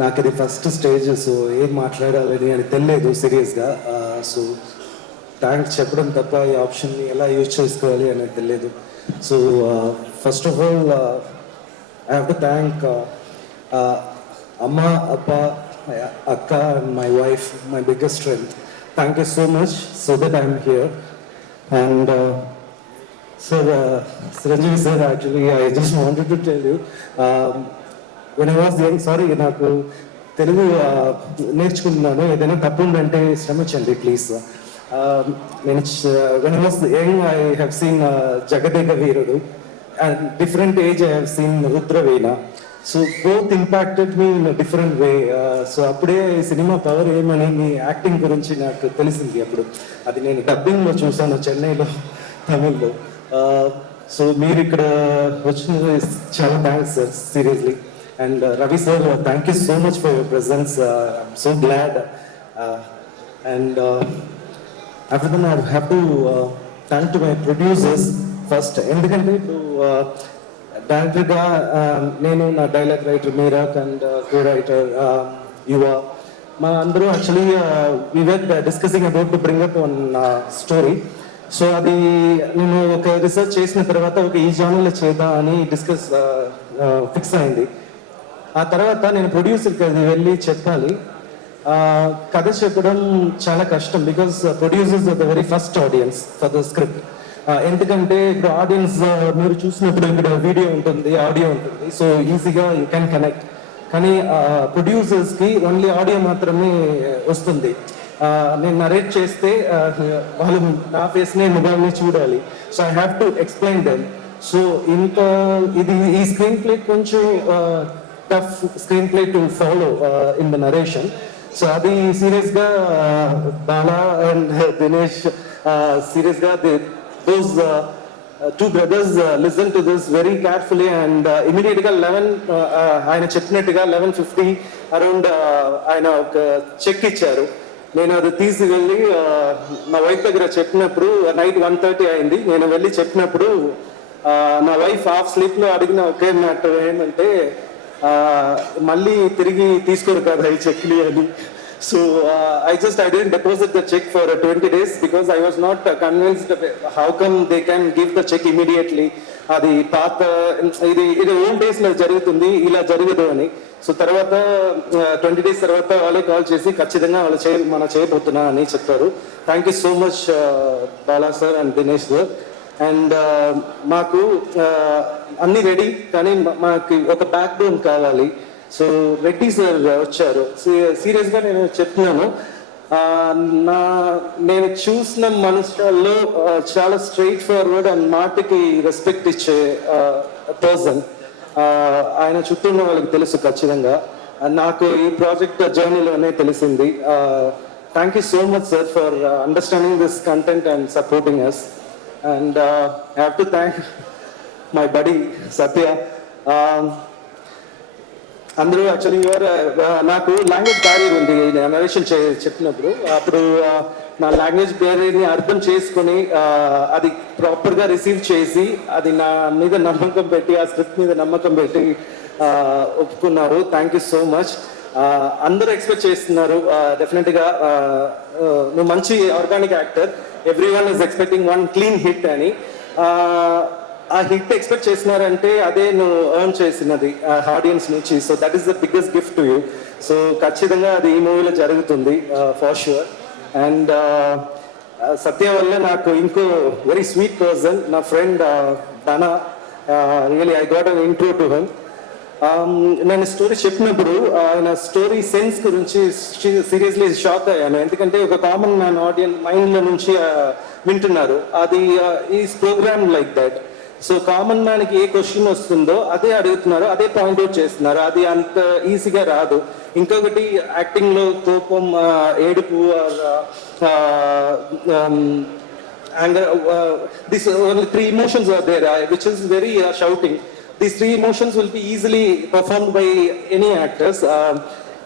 నాకు ఇది ఫస్ట్ స్టేజ్, సో ఏం మాట్లాడాలని అని తెలియదు సీరియస్గా. సో థ్యాంక్స్ చెప్పడం తప్ప ఈ ఆప్షన్ని ఎలా యూజ్ చేసుకోవాలి అనేది తెలియదు. So first of all I have to thank అమ్మ, అప్ప, అక్క and my wife, my biggest strength. Thank you so much so that I'm here. And sir, Chiranjeevi sir, actually I just wanted to tell you, when I was young, sorry, నాకు తెలుగు నేర్చుకుంటున్నాను, ఏదైనా తప్పు ఉందంటే శ్రమించండి please. నేను when I was young I have seen Jagadeka Veerudu, and different age I have seen Rudraveena. So both impacted me in different way. So అప్పుడే cinema power ఏమని మీ acting గురించి నాకు తెలిసింది. అప్పుడు అది నేను డబ్బింగ్లో చూసాను చెన్నైలో, తమిళ్లో. సో మీరు ఇక్కడ వచ్చిన చాలా thanks sir, seriously. And Ravi sir, thank you so much for your presence. I'm so glad. And after that I have to thank to my producers first. ఎందుకంటే ఇప్పుడు డైరెక్టర్గా నేను, నా dialogue writer Meerak and co writer Yuva, మా అందరూ actually we were discussing about to bring up one story. So అది నేను ఒక రీసెర్చ్ చేసిన తర్వాత ఒక ఈ జానర్లో చేద్దాం అని ఫిక్స్ అయింది. ఆ తర్వాత నేను ప్రొడ్యూసర్కి అది వెళ్ళి చెప్పాలి. కథ చెప్పడం చాలా కష్టం, because producers are the very first audience for the script. ఎందుకంటే ఇప్పుడు ఆడియన్స్ మీరు చూసినప్పుడు ఇక్కడ వీడియో ఉంటుంది, ఆడియో ఉంటుంది, సో ఈజీగా యూ క్యాన్ కనెక్ట్. కానీ ప్రొడ్యూసర్స్కి ఓన్లీ ఆడియో మాత్రమే వస్తుంది. నేను నరేట్ చేస్తే వాళ్ళు నా ఫేస్ని, మొబైల్ని చూడాలి. So I have to explain them. So ఈ స్క్రీన్ ప్లే కొంచెం tough screen play to follow in the narration. So అది సీరియస్గా బాలా అండ్ దినేష్ సీరియస్గా those two brothers listen to this very carefully, and immediately 11 ఆయన చెప్పినట్టుగా 11:50 అరౌండ్ ఆయన ఒక చెక్ ఇచ్చారు. నేను అది తీసి వెళ్ళి నా వైఫ్ దగ్గర చెప్పినప్పుడు నైట్ 1:30 అయింది. నేను వెళ్ళి చెప్పినప్పుడు నా వైఫ్ హాఫ్ స్లీప్లో అడిగిన ఒకే మ్యాటర్ ఏంటంటే, మళ్ళీ తిరిగి తీసుకోరు కదా ఈ చెక్ని అని. So I didn't deposit the check for 20 days because I was not convinced how come they can give the check immediately. అది పాత ఇది ఓల్డ్ డేస్లో జరుగుతుంది, ఇలా జరగదు అని. సో తర్వాత 20 days తర్వాత వాళ్ళే కాల్ చేసి ఖచ్చితంగా మనం చేయబోతున్నా అని చెప్పారు. Thank you so much Bala sir and Dinesh sir. And మాకు అన్నీ రెడీ, కానీ మాకు ఒక బ్యాక్ బోన్ కావాలి. సో రెడ్డి సార్ వచ్చారు. సీరియస్గా నేను చెప్తున్నాను, నేను చూసిన మనుషుల్లో చాలా స్ట్రైట్ ఫార్వర్డ్ అండ్ మాటకి రెస్పెక్ట్ ఇచ్చే పర్సన్. ఆయన చుట్టూ ఉన్న వాళ్ళకి తెలుసు ఖచ్చితంగా, నాకు ఈ ప్రాజెక్ట్ జర్నీలోనే తెలిసింది. Thank you so much sir for understanding this content and supporting us. And I have to thank my buddy Satya. అందరూ యాక్చువల్లీ నాకు లాంగ్వేజ్ బ్యారియర్ ఉంది నరేషన్ చెప్పినప్పుడు. అప్పుడు నా లాంగ్వేజ్ బ్యారియర్ని అర్థం చేసుకొని అది ప్రాపర్గా రిసీవ్ చేసి అది నా మీద నమ్మకం పెట్టి, ఆ స్క్రిప్ట్ మీద నమ్మకం పెట్టి ఒప్పుకున్నారు. Thank you so much. అందరూ ఎక్స్పెక్ట్ చేస్తున్నారు డెఫినెట్గా నువ్వు మంచి organic actor, every one is expecting one clean hit అని. ఆ హిట్ ఎక్స్పెక్ట్ చేసినారంటే అదే నువ్వు ఎర్న్ చేసినది ఆడియన్స్ నుంచి. So that is the biggest gift to you. So ఖచ్చితంగా అది ఈ మూవీలో జరుగుతుంది ఫర్ షూర్. అండ్ సత్య వల్ల నాకు ఇంకో వెరీ స్వీట్ పర్సన్, నా friend Dhana. Really I got an intro to him. నేను స్టోరీ చెప్పినప్పుడు ఆయన స్టోరీ సెన్స్ గురించి సీరియస్లీ షాక్ అయ్యాను. ఎందుకంటే ఒక కామన్ మ్యాన్ ఆడియన్స్ మైండ్లో నుంచి వింటున్నారు. అది is program like that. So common మ్యాన్కి ఏ క్వశ్చన్ వస్తుందో అదే అడుగుతున్నారు, అదే పాయింట్అవుట్ చేస్తున్నారు. అది అంత ఈజీగా రాదు. ఇంకొకటి యాక్టింగ్లో కోపం, ఏడుపు, anger, these only 3 emotions are there, which is very shouting. These 3 emotions will be easily performed by any actors.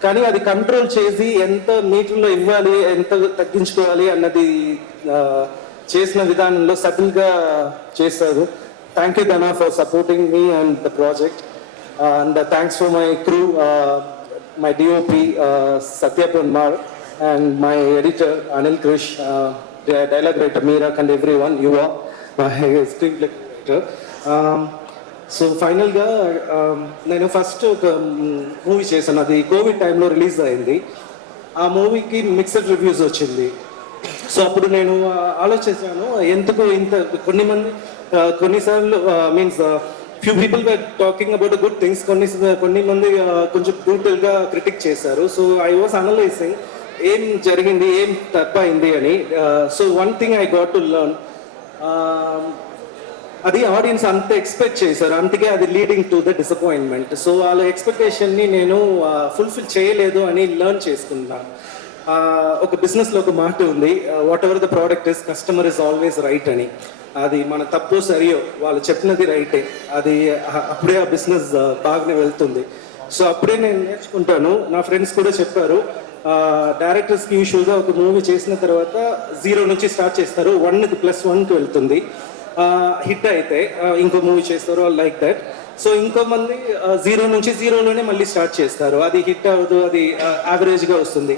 కానీ అది కంట్రోల్ చేసి ఎంత మీటర్లో ఇవ్వాలి, ఎంత తగ్గించుకోవాలి అన్నది చేసిన విధానంలో సటిల్గా చేస్తారు. Thank you Dhana for supporting me and the project. And thanks for my crew, my DOP Satya Ponmar, and my editor Anil Krish, the dialogue writer Meerak, and everyone, you are my screenplay writer. So ఫైనల్గా నేను first ఒక movie చేశాను, అది Covid టైంలో release అయింది. ఆ మూవీకి mixed reviews వచ్చింది. సో అప్పుడు నేను ఆలోచించాను, ఎందుకు ఇంత కొన్నిసార్లు means few people were talking about good things, కొన్ని మంది కొంచెం బ్రూటల్గా క్రిటిక్ చేశారు. సో ఐ వాస్ అనలైజింగ్ ఏం జరిగింది, ఏం తప్పైంది అని. So one thing I got to learn, అది ఆడియన్స్ అంత ఎక్స్పెక్ట్ చేశారు, అందుకే అది leading to the disappointment. So వాళ్ళ ఎక్స్పెక్టేషన్ని నేను ఫుల్ఫిల్ చేయలేదు అని లెర్న్ చేసుకున్నాను. ఒక బిజినెస్లో ఒక మాట ఉంది, what ever the product is, customer is always right అని. అది మన తప్పు సరియో వాళ్ళు చెప్పినది రైటే, అది అప్పుడే ఆ బిజినెస్ బాగానే వెళ్తుంది. సో అప్పుడే నేను నేర్చుకుంటాను. నా ఫ్రెండ్స్ కూడా చెప్పారు, డైరెక్టర్స్కి యూజువల్గా ఒక మూవీ చేసిన తర్వాత 0 నుంచి స్టార్ట్ చేస్తారు, 1+1కి వెళ్తుంది. హిట్ అయితే ఇంకో మూవీ చేస్తారు, లైక్ దట్. సో ఇంకో మంది 0 నుంచి 0లోనే మళ్ళీ స్టార్ట్ చేస్తారు, అది హిట్ అవ్వదు, అది యావరేజ్గా వస్తుంది.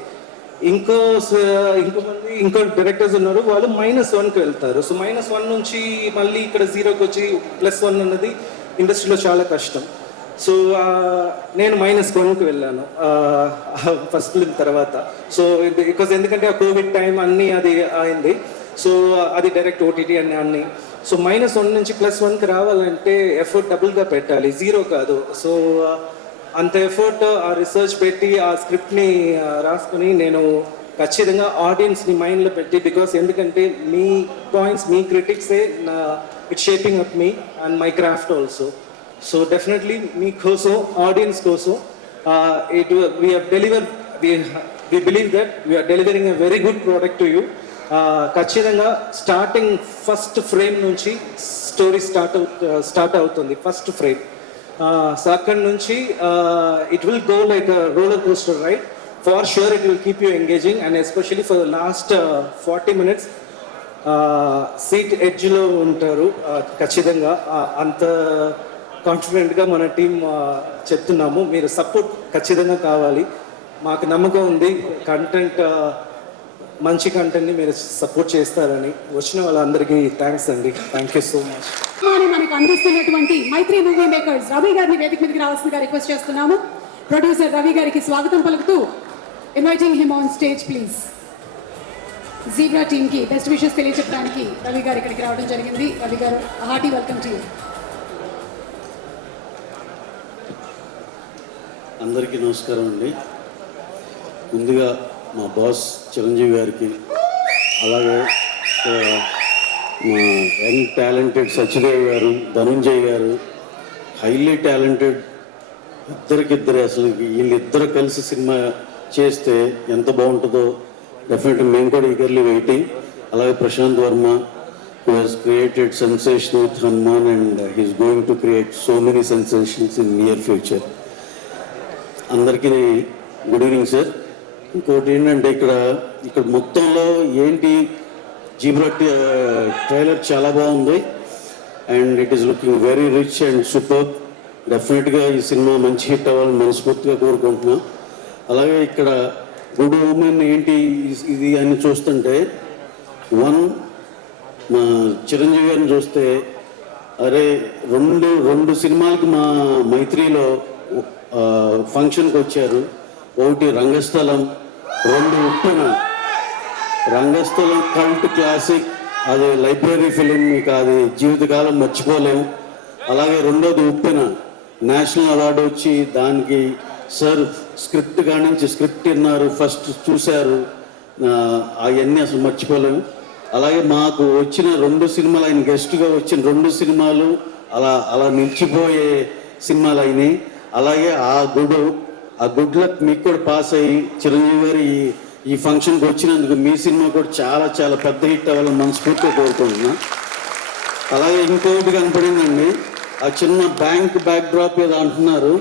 ఇంకో మంది డైరెక్టర్స్ ఉన్నారు, వాళ్ళు -1కి వెళ్తారు. సో -1 నుంచి మళ్ళీ ఇక్కడ 0కి వచ్చి +1 అన్నది ఇండస్ట్రీలో చాలా కష్టం. సో నేను -1కి వెళ్ళాను ఫస్ట్ ఫిల్మ్ తర్వాత. సో ఎందుకంటే ఆ కోవిడ్ టైం అన్నీ అది అయింది. సో అది డైరెక్ట్ ఓటీటీ అన్నీ. సో -1 నుంచి +1కి రావాలంటే ఎఫర్ట్ డబుల్గా పెట్టాలి, 0 కాదు. సో అంత ఎఫర్ట్, ఆ రీసెర్చ్ పెట్టి ఆ స్క్రిప్ట్ని రాసుకొని నేను ఖచ్చితంగా ఆడియన్స్ని మైండ్లో పెట్టి, బికాస్ ఎందుకంటే మీ పాయింట్స్, మీ క్రిటిక్సే నా it's shaping up me and my craft also. So definitely మీకోసం, ఆడియన్స్ కోసం we believe that we are delivering a very good product to you. ఖచ్చితంగా స్టార్టింగ్ ఫస్ట్ ఫ్రేమ్ నుంచి స్టోరీ స్టార్ట్ అవుతుంది, ఫస్ట్ ఫ్రేమ్. సో అక్కడి నుంచి it will go like roller coaster ride. For sure it will keep you engaging, and especially for the last 40 minutes seat ఎడ్జ్లో ఉంటారు ఖచ్చితంగా. అంత కాన్ఫిడెంట్గా మన టీం చెప్తున్నాము. మీరు సపోర్ట్ ఖచ్చితంగా కావాలి, మాకు నమ్మకం ఉంది. కంటెంట్, మంచి కంటెంట్ని మీరు సపోర్ట్ చేస్తారని. వచ్చిన వాళ్ళందరికీ థ్యాంక్స్ అండి, థ్యాంక్ యూ సో మచ్. మనకు అందిస్తున్నటువంటి మైత్రి మూవీ మేకర్స్ రవి గారిని వేదిక మీదకి రావాల్సిందిగా రిక్వెస్ట్ చేస్తున్నాము. ప్రొడ్యూసర్ రవి గారికి స్వాగతం పలుకుతూ inviting him on stage please. Zebra టీమ్కి బెస్ట్ విషెస్ తెలియజెప్పడానికి రవి గారు ఇక్కడికి రావడం జరిగింది. రవి గారు, హార్టీ వెల్కమ్ టు యూ. అందరికీ నమస్కారం అండి. ముందుగా మా బాస్ చిరంజీవి గారికి, అలాగే మా యంగ్ టాలెంటెడ్ సత్యదేవ్ గారు, ధనుంజయ్ గారు, హైలీ టాలెంటెడ్ ఇద్దరికిద్దరే. అసలు వీళ్ళిద్దరు కలిసి సినిమా చేస్తే ఎంత బాగుంటుందో డెఫినెట్గా మేము కూడా ఈగర్లీ వెయిటింగ్. అలాగే Prashanth Varma, who has created sensation with Hanuman, and he is going to create so many sensations in near future. అందరికీ గుడ్ ఈవినింగ్ సార్. ఇంకోటి ఏంటంటే ఇక్కడ మొత్తంలో ఏంటి, జీబ్రా ట్రైలర్ చాలా బాగుంది, and it is looking very rich and super. డెఫినెట్గా ఈ సినిమా మంచి హిట్ అవ్వాలని మనస్ఫూర్తిగా కోరుకుంటున్నాం. అలాగే ఇక్కడ గుడ్ ఉమెన్ ఏంటి ఇది అని చూస్తుంటే, మా చిరంజీవి గారిని చూస్తే, అరే రెండు సినిమాలకి మా మైత్రిలో ఫంక్షన్కి వచ్చారు. ఒకటి రంగస్థలం, 2 ఉప్పెన. రంగస్థలం కల్ట్ క్లాసిక్, అది లైబ్రరీ ఫిలిం, మీకు అది జీవితకాలం మర్చిపోలేము. అలాగే రెండోది ఉప్పెన, నేషనల్ అవార్డు వచ్చి దానికి సార్ స్క్రిప్ట్ కాడి నుంచి స్క్రిప్ట్ విన్నారు, ఫస్ట్ చూశారు, అవన్నీ అసలు మర్చిపోలేము. అలాగే మాకు వచ్చిన 2 సినిమాలు, ఆయన గెస్ట్గా వచ్చిన 2 సినిమాలు అలా నిలిచిపోయే సినిమాలు అయినాయి. అలాగే ఆ గుడ్ లక్ మీకు కూడా పాస్ అయ్యి చిరంజీవి గారు ఈ ఫంక్షన్కి వచ్చినందుకు మీ సినిమా కూడా చాలా చాలా పెద్ద హిట్ అవ్వాలని మనస్ఫూర్తిగా కోరుకుంటున్నా. అలాగే ఇంకొకటి కనపడిందండి, ఆ చిన్న బ్యాంక్ బ్యాక్ డ్రాప్ ఏదో అంటున్నారు.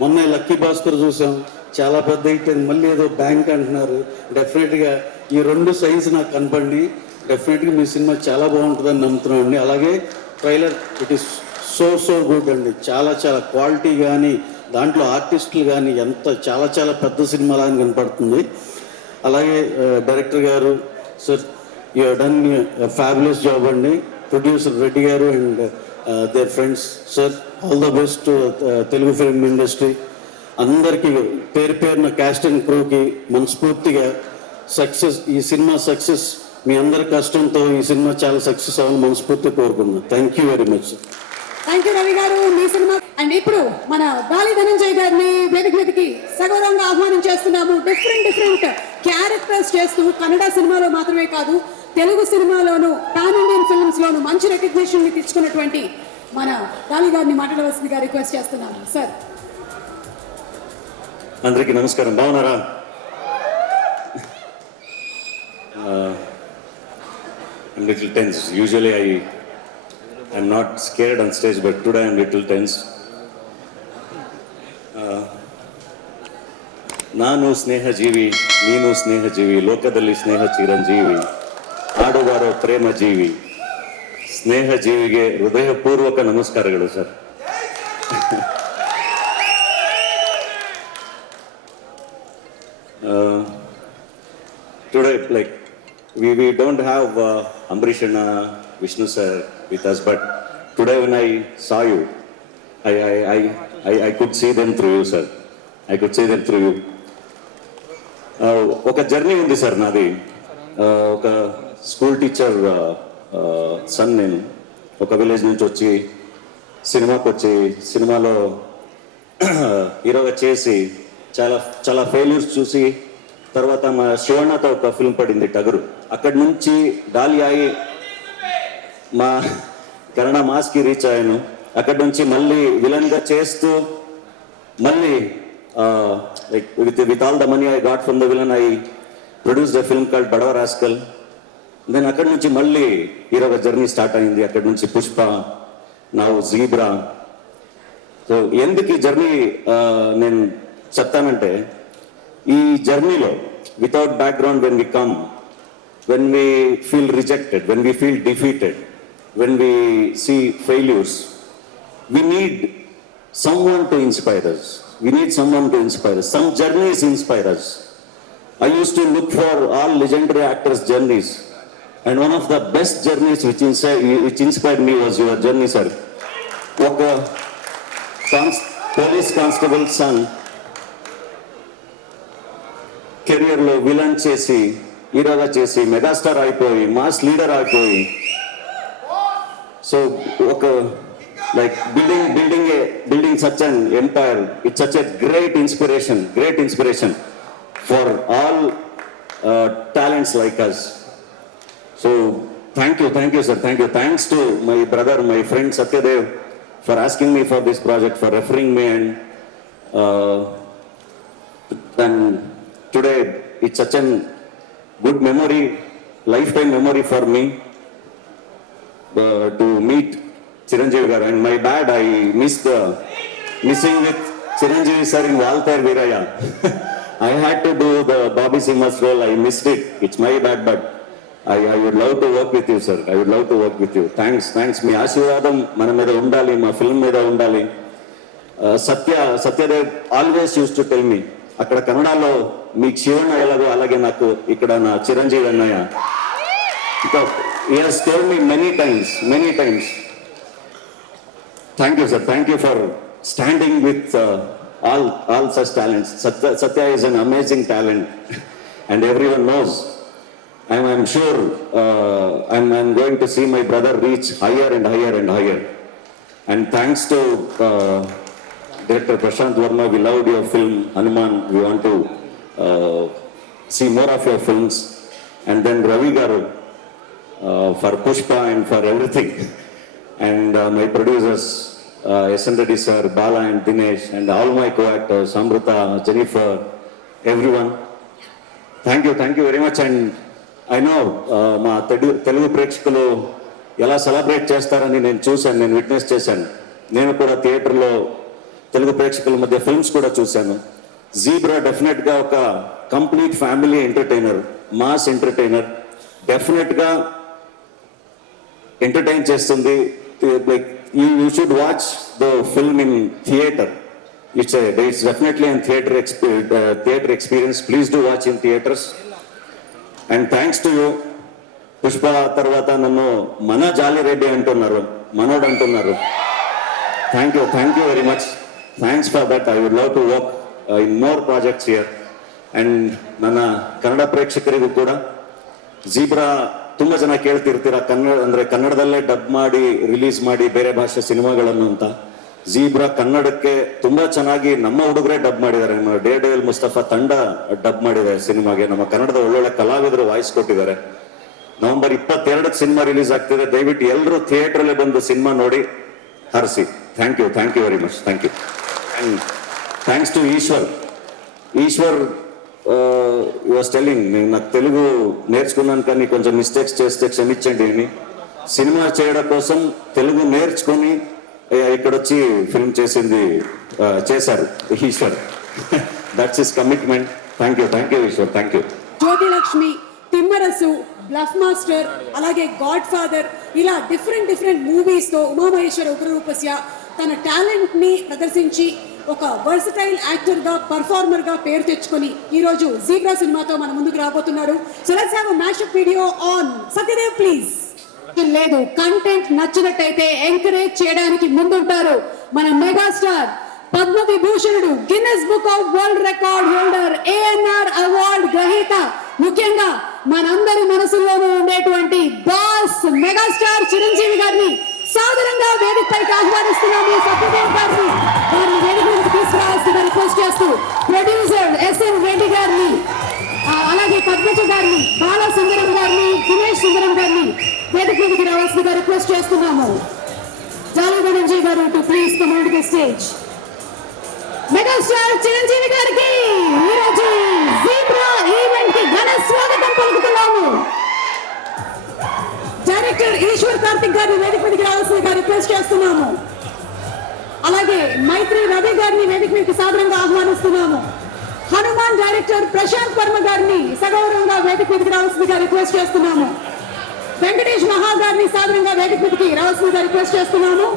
మొన్న లక్కీ భాస్కర్ చూసాం, చాలా పెద్ద హిట్ అయింది, మళ్ళీ ఏదో బ్యాంక్ అంటున్నారు. డెఫినెట్గా ఈ 2 సైన్స్ నాకు కనపడి డెఫినెట్గా మీ సినిమా చాలా బాగుంటుందని నమ్ముతున్నాం అండి. అలాగే trailer it is so good అండి, చాలా చాలా క్వాలిటీ కానీ, దాంట్లో ఆర్టిస్టులు కానీ ఎంత చాలా చాలా పెద్ద సినిమా లాగా కనపడుతుంది. అలాగే డైరెక్టర్ గారు sir, you have done fabulous job అండి. ప్రొడ్యూసర్ రెడ్డి గారు and their friends sir, all the best Telugu film industry. అందరికీ పేరు పేరున క్యాస్ట్ అండ్ క్రూకి మనస్ఫూర్తిగా సక్సెస్, ఈ సినిమా సక్సెస్ మీ అందరి కష్టంతో ఈ సినిమా చాలా సక్సెస్ అవ్వాలని మనస్ఫూర్తిగా కోరుకున్నాను. Thank you very much. Thank you Ravi గారు, మీ సినిమా. అండ్ ఇప్పుడు మన గాలి ధనంజయ్ గారిని వేదిక మీదకి సగౌరవంగా ఆహ్వానం చేస్తున్నాము. డిఫరెంట్ క్యారెక్టర్స్ చేస్తూ కన్నడ సినిమాలో మాత్రమే కాదు, తెలుగు సినిమాలోను, పాన్ ఇండియన్ ఫిల్మ్స్ లోను మంచి రికగ్నిషన్ తెచ్చుకున్నటువంటి మన గాలి గారిని మాట్లాడవలసిందిగా రిక్వెస్ట్ చేస్తున్నాను సార్. అందరికీ నమస్కారం. బాగున్నారా? I'm little tense. Usually I'm not scared on stage, but today I'm little tense. ನಾನು ಸ್ನೇಹ ಜೀವಿ, ನೀನು ಸ್ನೇಹ ಜೀವಿ, ಲೋಕದಲ್ಲಿ ಸ್ನೇಹ ಚಿರಂಜೀವಿ, ಆಡುಗಾರೋ ಪ್ರೇಮ ಜೀವಿ. ಸ್ನೇಹ ಜೀವಿಗೆ ಹೃದಯಪೂರ್ವಕ ನಮಸ್ಕಾರಗಳು sir. Today, like, we don't have Ambrish and Vishnu sir with us, but today when I saw you, I could see them through you, sir. I could see them through you. ఒక journey ఉంది sir నాది. ఒక school teacher sun నేను. ఒక village నుంచి వచ్చి సినిమాకి వచ్చి సినిమాలో హీరోగా చేసి చాలా చాలా ఫెయిల్యూర్స్ చూసి తర్వాత మా శివన్నతో ఒక ఫిల్మ్ పడింది టగరు. అక్కడి నుంచి డాలి అయి మా కన్నడ మాస్కి రీచ్ అయ్యాను. అక్కడి నుంచి మళ్ళీ విలన్గా చేస్తూ మళ్ళీ like with all the money I got from the villain, I produced a film called Badava Rascal. Then అక్కడి నుంచి మళ్ళీ హీరోగా జర్నీ స్టార్ట్ అయింది. అక్కడి నుంచి పుష్ప, నౌ జీబ్రా. సో ఎందుకు ఈ జర్నీ నేను చెప్తానంటే, ఈ జర్నీలో without background when we come, when we feel rejected, when we feel defeated, when we see failures, we need someone to inspire us. We need someone to inspire us. Some journeys inspire us. I used to look for all legendary actors' journeys, and one of the best journeys which inspired me was your journey, sir. ఒక police constable sun కెరియర్లో villain చేసి, హీరోగా చేసి, megastar అయిపోయి, mass leader అయిపోయి, so ఒక like building such an empire, it's such a great inspiration for all talents like us. So thank you sir, thank you. Thanks to my brother, my friend Satyadev for asking me for this project, for referring me, and today it's such a good memory, lifetime memory for me to meet Chiranjeevi garu. And my bad, I missing with Chiranjeevi sir in Valtair Viraya. I had to do the Bobby Simha's role. I missed it. It's my bad, but I would love to work with you, sir. I would love to work with you. Thanks. మీ ఆశీర్వాదం మన మీద ఉండాలి, మా film మీద ఉండాలి. Satyadev always use to tell me, అక్కడ కన్నడలో మీకు శివన్న ఎలాగో అలాగే నాకు ఇక్కడ నా చిరంజీవి అన్నయ్య. He has told me many times. Thank you, sir. Thank you for standing with all such talents. Satya is an amazing talent, and everyone knows. I'm sure I'm going to see my brother reach higher and higher. And thanks to Director Prashant Verma, we loved your film Hanuman. We want to see more of your films. And then Ravi Garu for Pushpa and for everything. And my producers, S.N. Reddy sir, Bala and Dinesh, and all my co-actors, Amrita, Jennifer, everyone. Thank you very much. And I know మా తెలుగు ప్రేక్షకులు ఎలా celebrate చేస్తారని నేను చూశాను, నేను witness చేశాను. నేను కూడా థియేటర్లో తెలుగు ప్రేక్షకుల మధ్య ఫిల్మ్స్ కూడా చూశాను. జీబ్రా డెఫినెట్గా ఒక complete family entertainer, mass entertainer. డెఫినెట్గా ఎంటర్టైన్ చేస్తుంది. Like you should watch the film in theater. It's definitely a theater experience. Please do watch in theaters. And thanks to you. Pushpa తర్వాత నన్ను మన జాలిరెడ్డి అంటున్నారు, మనోడు అంటున్నారు. Thank you very much. Thanks for that. I would love to work in more projects here. And ನನ್ನ ಕನ್ನಡ ಪ್ರೇಕ್ಷಕರಿಗೂ ಕೂಡ zebra ತುಂಬ ಜನ ಕೇಳ್ತಿರ್ತೀರ, ಕನ್ನಡದಲ್ಲೇ ಡಬ್ ಮಾಡಿ ರಿಲೀಸ್ ಮಾಡಿ ಬೇರೆ ಭಾಷೆ ಸಿನಿಮಾಗಳನ್ನು ಅಂತ. ಝೀಬ್ರಾ ಕನ್ನಡಕ್ಕೆ ತುಂಬ ಚೆನ್ನಾಗಿ ನಮ್ಮ ಹುಡುಗರೇ ಡಬ್ ಮಾಡಿದ್ದಾರೆ. ನಮ್ಮ ಡೇರ್ಡೆವಿಲ್ ಮುಸ್ತಫಾ ತಂಡ ಡಬ್ ಮಾಡಿದೆ ಸಿನಿಮಾಗೆ. ನಮ್ಮ ಕನ್ನಡದ ಒಳ್ಳೊಳ್ಳೆ ಕಲಾವಿದರು ವಾಯ್ಸ್ ಕೊಟ್ಟಿದ್ದಾರೆ. ನವೆಂಬರ್ 22ಕ್ಕೆ ಸಿನಿಮಾ ರಿಲೀಸ್ ಆಗ್ತಿದೆ. ದಯವಿಟ್ಟು ಎಲ್ಲರೂ ಥಿಯೇಟ್ರಲ್ಲೇ ಬಂದು ಸಿನಿಮಾ ನೋಡಿ ಹರಿಸಿ. Thank you very much. Thank you. And thanks to Ishwar was telling, నేను నాకు తెలుగు నేర్చుకున్నాను కానీ కొంచెం మిస్టేక్స్ చేస్తే క్షమించండి అని. సినిమా చేయడం కోసం తెలుగు నేర్చుకొని ఇక్కడ వచ్చి ఫిల్మ్ చేశారు Ishwar. That's his commitment. Thank you Ishwar. Thank you. Jyothilakshmi, Thimmarusu, bluff master, అలాగే గాడ్ ఫాదర్, ఇలా డిఫరెంట్ మూవీస్తో ఉమామహేశ్వర ఉగ్రరూపస్య తన టాలెంట్ని ప్రదర్శించి ఒక వర్సటైల్ యాక్టర్గా, పర్ఫార్మర్గా పేరు తెచ్చుకొని ఈరోజు జీబ్రా సినిమాతో మన ముందుకు రాబోతున్నాడు. So let's have a mashup video on Satyadev please. లేదు, కంటెంట్ నచ్చినట్టయితే ఎంకరేజ్ చేయడానికి ముందుంటారు మన మెగాస్టార్, పద్మ విభూషణుడు, Guinness book of world record holder, ANR award గ్రహీత, ముఖ్యంగా మనందరి మనసుల్లోనూ ఉండేటువంటి బాస్ మెగాస్టార్ చిరంజీవి గారిని సాదరంగా వేదికపైకి ఆహ్వానిస్తున్నాము. సత్యదేవ్ గారిని వారిని వేదిక మీదకి తీసుకురావాల్సిందిగా రిక్వెస్ట్ చేస్తూ ప్రొడ్యూసర్ SN రెడ్డి గారిని, అలాగే పద్మజ గారిని, బాలసుందరం గారిని, దినేష్ సుందరం గారిని వేదిక మీదకి రావాల్సిందిగా రిక్వెస్ట్ చేస్తున్నాము. జాలి ధనంజయ్ గారు to please come on to the stage. Megastar Chiranjeevi గారికి ఈరోజు జీబ్రా ఈవెంట్ కి ఘన స్వాగతం పలుకుతున్నాము. డైరెక్టర్ ఈశ్వర్ కార్తిక్ గారిని వేదిక మీదకి రావాల్సిందిగా రిక్వెస్ట్ చేస్తున్నాము. అలాగే మైత్రి రవి గారిని వేదిక మీదకి సాదరంగా ఆహ్వానిస్తున్నాము. హనుమాన్ డైరెక్టర్ ప్రశాంత్ వర్మ గారిని సగౌరవంగా వేదిక మీదకి రావాల్సిందిగా రిక్వెస్ట్ చేస్తున్నాము. వెంకటేష్ మహా గారిని సాదరంగా వేదిక మీదకి రావాల్సిందిగా రిక్వెస్ట్ చేస్తున్నాము.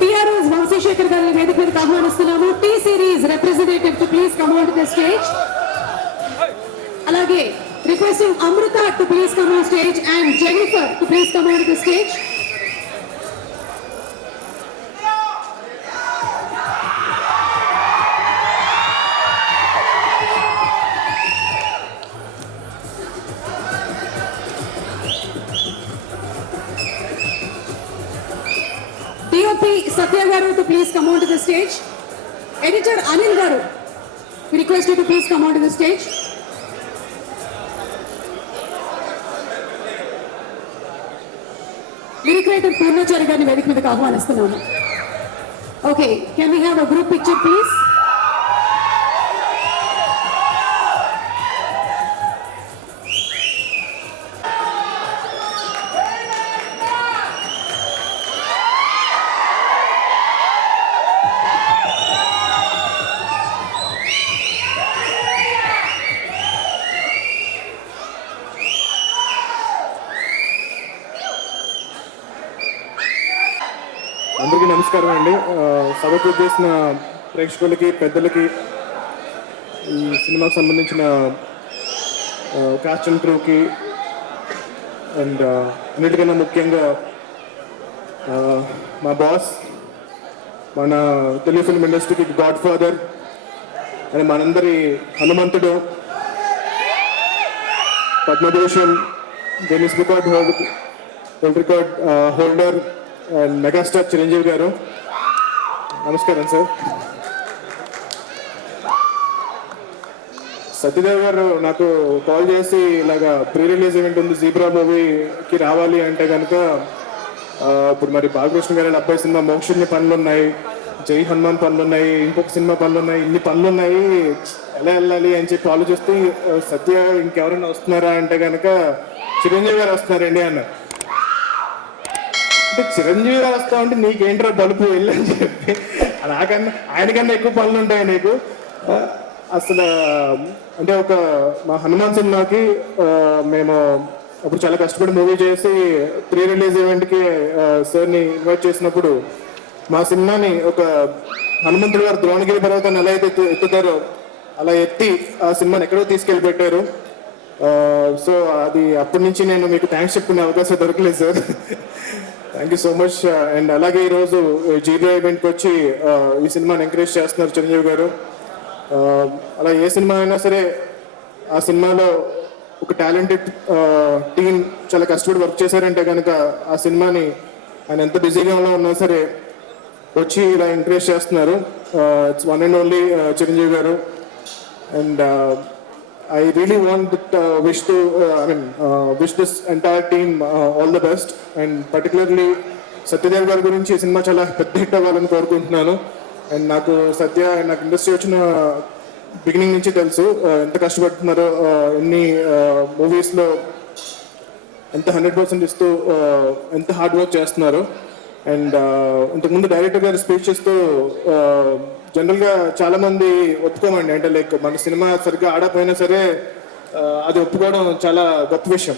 PROs వంశీశేఖర్ గారిని వేదిక మీదకి ఆహ్వానిస్తున్నాము. T series representative to please come on to the stage. అలాగే requesting Amrutha to please come on stage and Jennifer to please come on to the stage. DOP Satya garu to please come on to the stage. Editor Anil garu, we request you to please come on to the stage. Lyric writer Purnachari garni vedika meedaki ఆహ్వానిస్తున్నాము. Okay, can we have a group picture please? అందరికీ నమస్కారం అండి. సభకు చేసిన ప్రేక్షకులకి, పెద్దలకి, ఈ సినిమాకు సంబంధించిన కాస్ట్ అండ్ క్రూకి, అండ్ అన్నిటికన్నా ముఖ్యంగా మా బాస్, మన తెలుగు ఫిల్మ్ ఇండస్ట్రీకి గాడ్ ఫాదర్ అని మనందరి హనుమంతుడు, Padma Bhushan, Guinness book of world record holder and megastar Chiranjeevi గారు, నమస్కారం సార్. సత్యదేవ్ గారు నాకు కాల్ చేసి ఇలాగా ప్రీ రిలీజ్ ఈవెంట్ ఉంది, జీబ్రా మూవీకి రావాలి అంటే కనుక ఇప్పుడు మరి బాలకృష్ణ గారి అబ్బాయి సినిమా మోక్షుని పనులు ఉన్నాయి, జై హనుమాన్ పనులు ఉన్నాయి, ఇంకొక సినిమా పనులు ఉన్నాయి, ఇన్ని పనులు ఉన్నాయి, ఎలా వెళ్ళాలి అని చెప్పి ఆలోచిస్తే సత్య ఇంకెవరైనా వస్తున్నారా అంటే కనుక చిరంజీవి గారు వస్తున్నారండి అన్నారు. అంటే చిరంజీవి గారు వస్తా ఉంటే నీకేంట్రా బలుపు వెళ్ళని చెప్పి, నాకన్నా ఆయనకన్నా ఎక్కువ పనులు ఉంటాయి నీకు అసలు. అంటే ఒక మా హనుమాన్ సినిమాకి మేము అప్పుడు చాలా కష్టపడి మూవీ చేసి ప్రీ రిలీజ్ ఈవెంట్కి సార్ని ఇన్వైట్ చేసినప్పుడు మా సినిమాని ఒక హనుమంతుడు గారు ద్రోణగిరి పర్వతాన్ని ఎలా అయితే ఎత్తుతారో అలా ఎత్తి ఆ సినిమాని ఎక్కడో తీసుకెళ్ళి పెట్టారు. సో అది అప్పటి నుంచి నేను మీకు థ్యాంక్స్ చెప్పుకునే అవకాశం దొరకలేదు sir. Thank you so much. And అలాగే ఈరోజు జీబీఐ ఈవెంట్కి వచ్చి ఈ సినిమాని ఎంకరేజ్ చేస్తున్నారు చిరంజీవి గారు. అలా ఏ సినిమా అయినా సరే ఆ సినిమాలో ఒక టాలెంటెడ్ టీం చాలా కష్టపడి వర్క్ చేశారంటే కనుక ఆ సినిమాని ఆయన ఎంత బిజీగా ఉన్నా సరే వచ్చి ఇలా ఎంకరేజ్ చేస్తున్నారు. It's one and only Chiranjeevi garu. And I really want that, wish this entire team all the best, and particularly Satyadev గారి గురించి ఈ సినిమా చాలా పెద్ద హిట్ అవ్వాలని కోరుకుంటున్నాను. అండ్ నాకు ఇండస్ట్రీ వచ్చిన బిగినింగ్ నుంచి తెలుసు ఎంత కష్టపడుతున్నారో, ఎన్ని మూవీస్లో ఎంత 100% ఇస్తూ ఎంత హార్డ్ వర్క్ చేస్తున్నారు. అండ్ ఇంతకుముందు డైరెక్టర్ గారు స్పీచ్ ఇస్తూ జనరల్గా చాలామంది ఒప్పుకోమండి, అంటే లైక్ మన సినిమా సరిగ్గా ఆడకపోయినా సరే అది ఒప్పుకోవడం చాలా గొప్ప విషయం.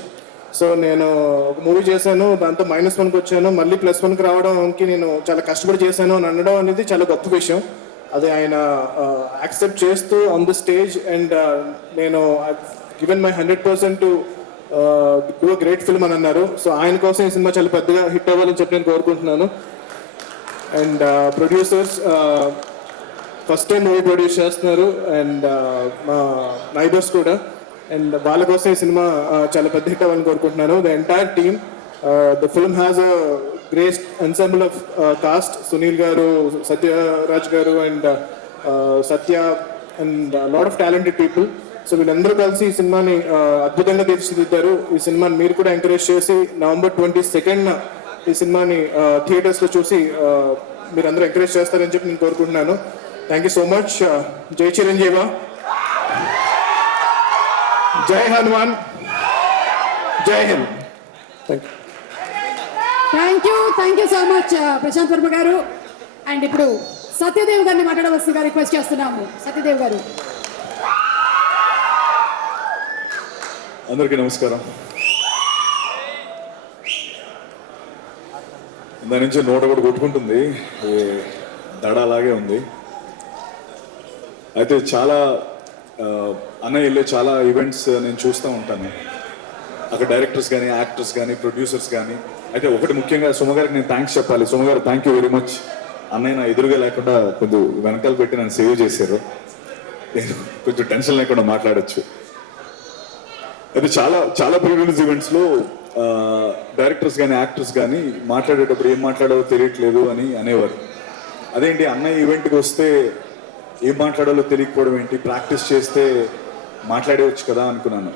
సో నేను ఒక మూవీ చేశాను, దాంతో -1కి వచ్చాను, మళ్ళీ +1కి రావడంకి నేను చాలా కష్టపడి చేశాను అని అనడం అనేది చాలా గొప్ప విషయం. అది ఆయన యాక్సెప్ట్ చేస్తూ ఆన్ ద స్టేజ్, అండ్ నేను given my 100% to do a great film అని అన్నారు. సో ఆయన కోసం ఈ సినిమా చాలా పెద్దగా హిట్ అవ్వాలని చెప్పి నేను కోరుకుంటున్నాను. And producers first time movie produce చేస్తున్నారు, అండ్ మా నైబర్స్ కూడా, అండ్ వాళ్ళ కోసం ఈ సినిమా చాలా పెద్ద హిట్ అవ్వాలని కోరుకుంటున్నాను. The entire team, the film has a great ensemble of cost. Sunil గారు, సత్యరాజ్ గారు, and Satya, and lot of talented people. So వీళ్ళందరూ కలిసి ఈ సినిమాని అద్భుతంగా తీర్చిదిద్దారు. ఈ సినిమాని మీరు కూడా ఎంకరేజ్ చేసి November 22nd ఈ సినిమాని థియేటర్స్లో చూసి మీరందరూ ఎంకరేజ్ చేస్తారని చెప్పి నేను కోరుకుంటున్నాను. Thank you so much. జై చిరంజీవ, జై హనుమాన్, జై Hind. Thank you so much Prashanth Varma గారు. అండ్ ఇప్పుడు సత్యదేవ్ గారిని మాట్లాడవలసిందిగా రిక్వెస్ట్ చేస్తున్నాము. సత్యదేవ్ గారు. అందరికీ నమస్కారం. దాని నుంచి నోట కూడా కొట్టుకుంటుంది, దడ అలాగే ఉంది. అయితే చాలా అన్నయ్య వెళ్ళే చాలా ఈవెంట్స్ నేను చూస్తూ ఉంటాను. అక్కడ డైరెక్టర్స్ కానీ, యాక్టర్స్ కానీ, ప్రొడ్యూసర్స్ కానీ. అయితే ఒకటి ముఖ్యంగా సుమగారికి నేను థ్యాంక్స్ చెప్పాలి. సుమగారు థ్యాంక్ యూ వెరీ మచ్. అన్నయ్య నా ఎదురుగా లేకుండా కొంచెం వెనకాల పెట్టి నన్ను సేవ్ చేశారు. నేను కొంచెం టెన్షన్ లేకుండా మాట్లాడచ్చు. అయితే చాలా చాలా ప్రీ రిలీజ్ ఈవెంట్స్లో డైరెక్టర్స్ కానీ, యాక్టర్స్ కానీ మాట్లాడేటప్పుడు ఏం మాట్లాడాలో తెలియట్లేదు అని అనేవారు. అదేంటి అన్నయ్య ఈవెంట్కి వస్తే ఏం మాట్లాడాలో తెలియకపోవడం ఏంటి, ప్రాక్టీస్ చేస్తే మాట్లాడేవచ్చు కదా అనుకున్నాను.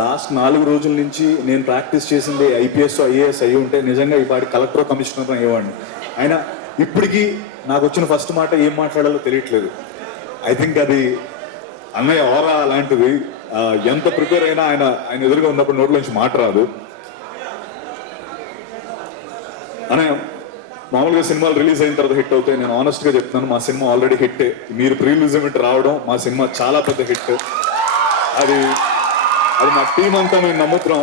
లాస్ట్ 4 రోజుల నుంచి నేను ప్రాక్టీస్ చేసింది IPS, IAS అయ్యి ఉంటే నిజంగా ఈ పాటి కలెక్టర్, కమిషనర్ అయ్యేవాడిని. అయినా ఇప్పటికీ నాకు వచ్చిన ఫస్ట్ మాట ఏం మాట్లాడాలో తెలియట్లేదు. ఐ థింక్ అది అన్నయ్య ఓరా అలాంటిది. ఎంత ప్రిపేర్ అయినా ఆయన ఎదురుగా ఉన్నప్పుడు నోట్లోంచి మాట రాదు. అన్నయ్య మామూలుగా సినిమాలు రిలీజ్ అయిన తర్వాత హిట్ అవుతాయి. నేను ఆనెస్ట్గా చెప్తున్నాను, మా సినిమా ఆల్రెడీ హిట్టే. మీరు ప్రీ రిలీజ్ ఈవెంట్ రావడం మా సినిమా చాలా పెద్ద హిట్. అది మా టీం అంతా మేము నమ్ముతున్నాం.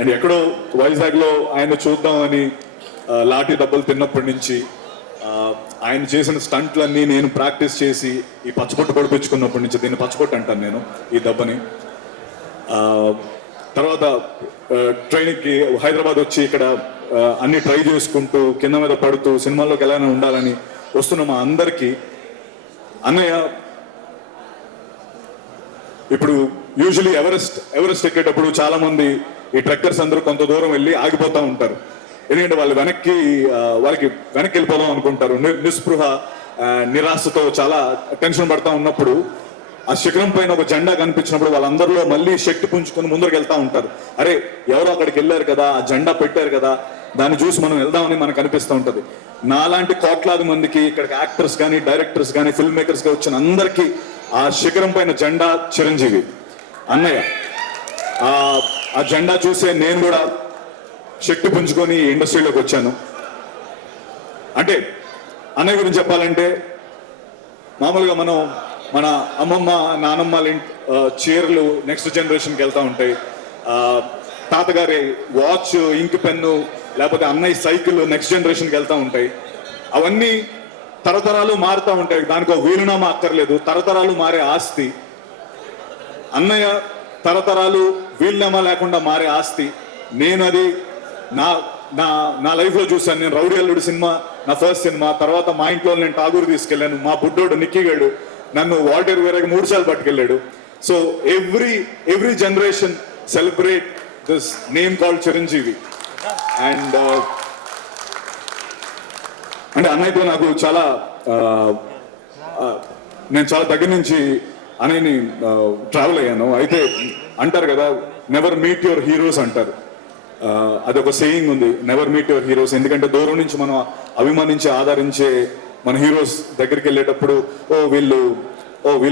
అండ్ ఎక్కడో వైజాగ్లో ఆయన చూద్దామని లాఠీ దెబ్బలు తిన్నప్పటి నుంచి ఆయన చేసిన స్టంట్లన్నీ నేను ప్రాక్టీస్ చేసి ఈ పచ్చబొట్టు పొడిపించుకున్నప్పటి నుంచి, దీన్ని పచ్చబొట్టు అంటాను నేను ఈ దెబ్బని. తర్వాత ట్రైనింగ్కి హైదరాబాద్ వచ్చి ఇక్కడ అన్ని ట్రై చేసుకుంటూ కింద మీద పడుతూ సినిమాల్లోకి ఎలానే ఉండాలని వస్తున్న మా అందరికీ అన్నయ్య ఇప్పుడు యూజువలీ ఎవరెస్ట్ ఎక్కేటప్పుడు చాలా మంది ఈ ట్రెక్కర్స్ అందరూ కొంత దూరం వెళ్ళి ఆగిపోతూ ఉంటారు. ఎందుకంటే వాళ్ళు వాళ్ళకి వెనక్కి వెళ్ళిపోదాం అనుకుంటారు. నిస్పృహ, నిరాశతో చాలా టెన్షన్ పడతా ఉన్నప్పుడు ఆ శిఖరం పైన ఒక జెండా కనిపించినప్పుడు వాళ్ళందరిలో మళ్ళీ శక్తి పుంజుకొని ముందరికి వెళ్తా ఉంటారు. అరే ఎవరో అక్కడికి వెళ్ళారు కదా, ఆ జెండా పెట్టారు కదా, దాన్ని చూసి మనం వెళ్దామని మనకు అనిపిస్తూ ఉంటుంది. నాలాంటి కోట్లాది మందికి ఇక్కడికి యాక్టర్స్ కానీ, డైరెక్టర్స్ కానీ, ఫిల్మ్ మేకర్స్గా వచ్చిన అందరికీ ఆ శిఖరం పైన జెండా చిరంజీవి అన్నయ్య. ఆ జెండా చూసే నేను కూడా శక్తి పుంజుకొని ఇండస్ట్రీలోకి వచ్చాను. అంటే అన్నయ్య గురించి చెప్పాలంటే మామూలుగా మనం మన అమ్మమ్మ, నానమ్మ చీరలు నెక్స్ట్ జనరేషన్కి వెళ్తూ ఉంటాయి. తాతగారి వాచ్, ఇంక్ పెన్ను, లేకపోతే అన్నయ్య సైకిల్ నెక్స్ట్ జనరేషన్కి వెళ్తూ ఉంటాయి. అవన్నీ తరతరాలు మారుతూ ఉంటాయి. దానికి ఒక వీలునామా అక్కర్లేదు. తరతరాలు మారే ఆస్తి. అన్నయ్య తరతరాలు వీలునామా లేకుండా మారే ఆస్తి. నేను అది నా నా నా లైఫ్లో చూశాను. నేను రౌడీ అల్లుడు సినిమా నా ఫస్ట్ సినిమా. తర్వాత మా ఇంట్లో నేను టాగూర్ తీసుకెళ్ళాను. మా బుడ్డోడు నిక్కిగాడు నన్ను వాల్టర్ వేరేగా 3 సార్లు పట్టుకెళ్ళాడు. So every generation celebrate this name called Chiranjeevi. And అంటే అన్నయ్యతో నాకు చాలా నేను చాలా దగ్గర నుంచి అన్నయ్యని ట్రావెల్ అయ్యాను. అయితే అంటారు కదా, నెవర్ మీట్ యువర్ హీరోస్ అంటారు. అదొక సేయింగ్ ఉంది, నెవర్ మీట్ యువర్ హీరోస్. ఎందుకంటే దూరం నుంచి మనం అభిమానించి ఆదరించే మన హీరోస్ దగ్గరికి వెళ్ళేటప్పుడు వీళ్ళు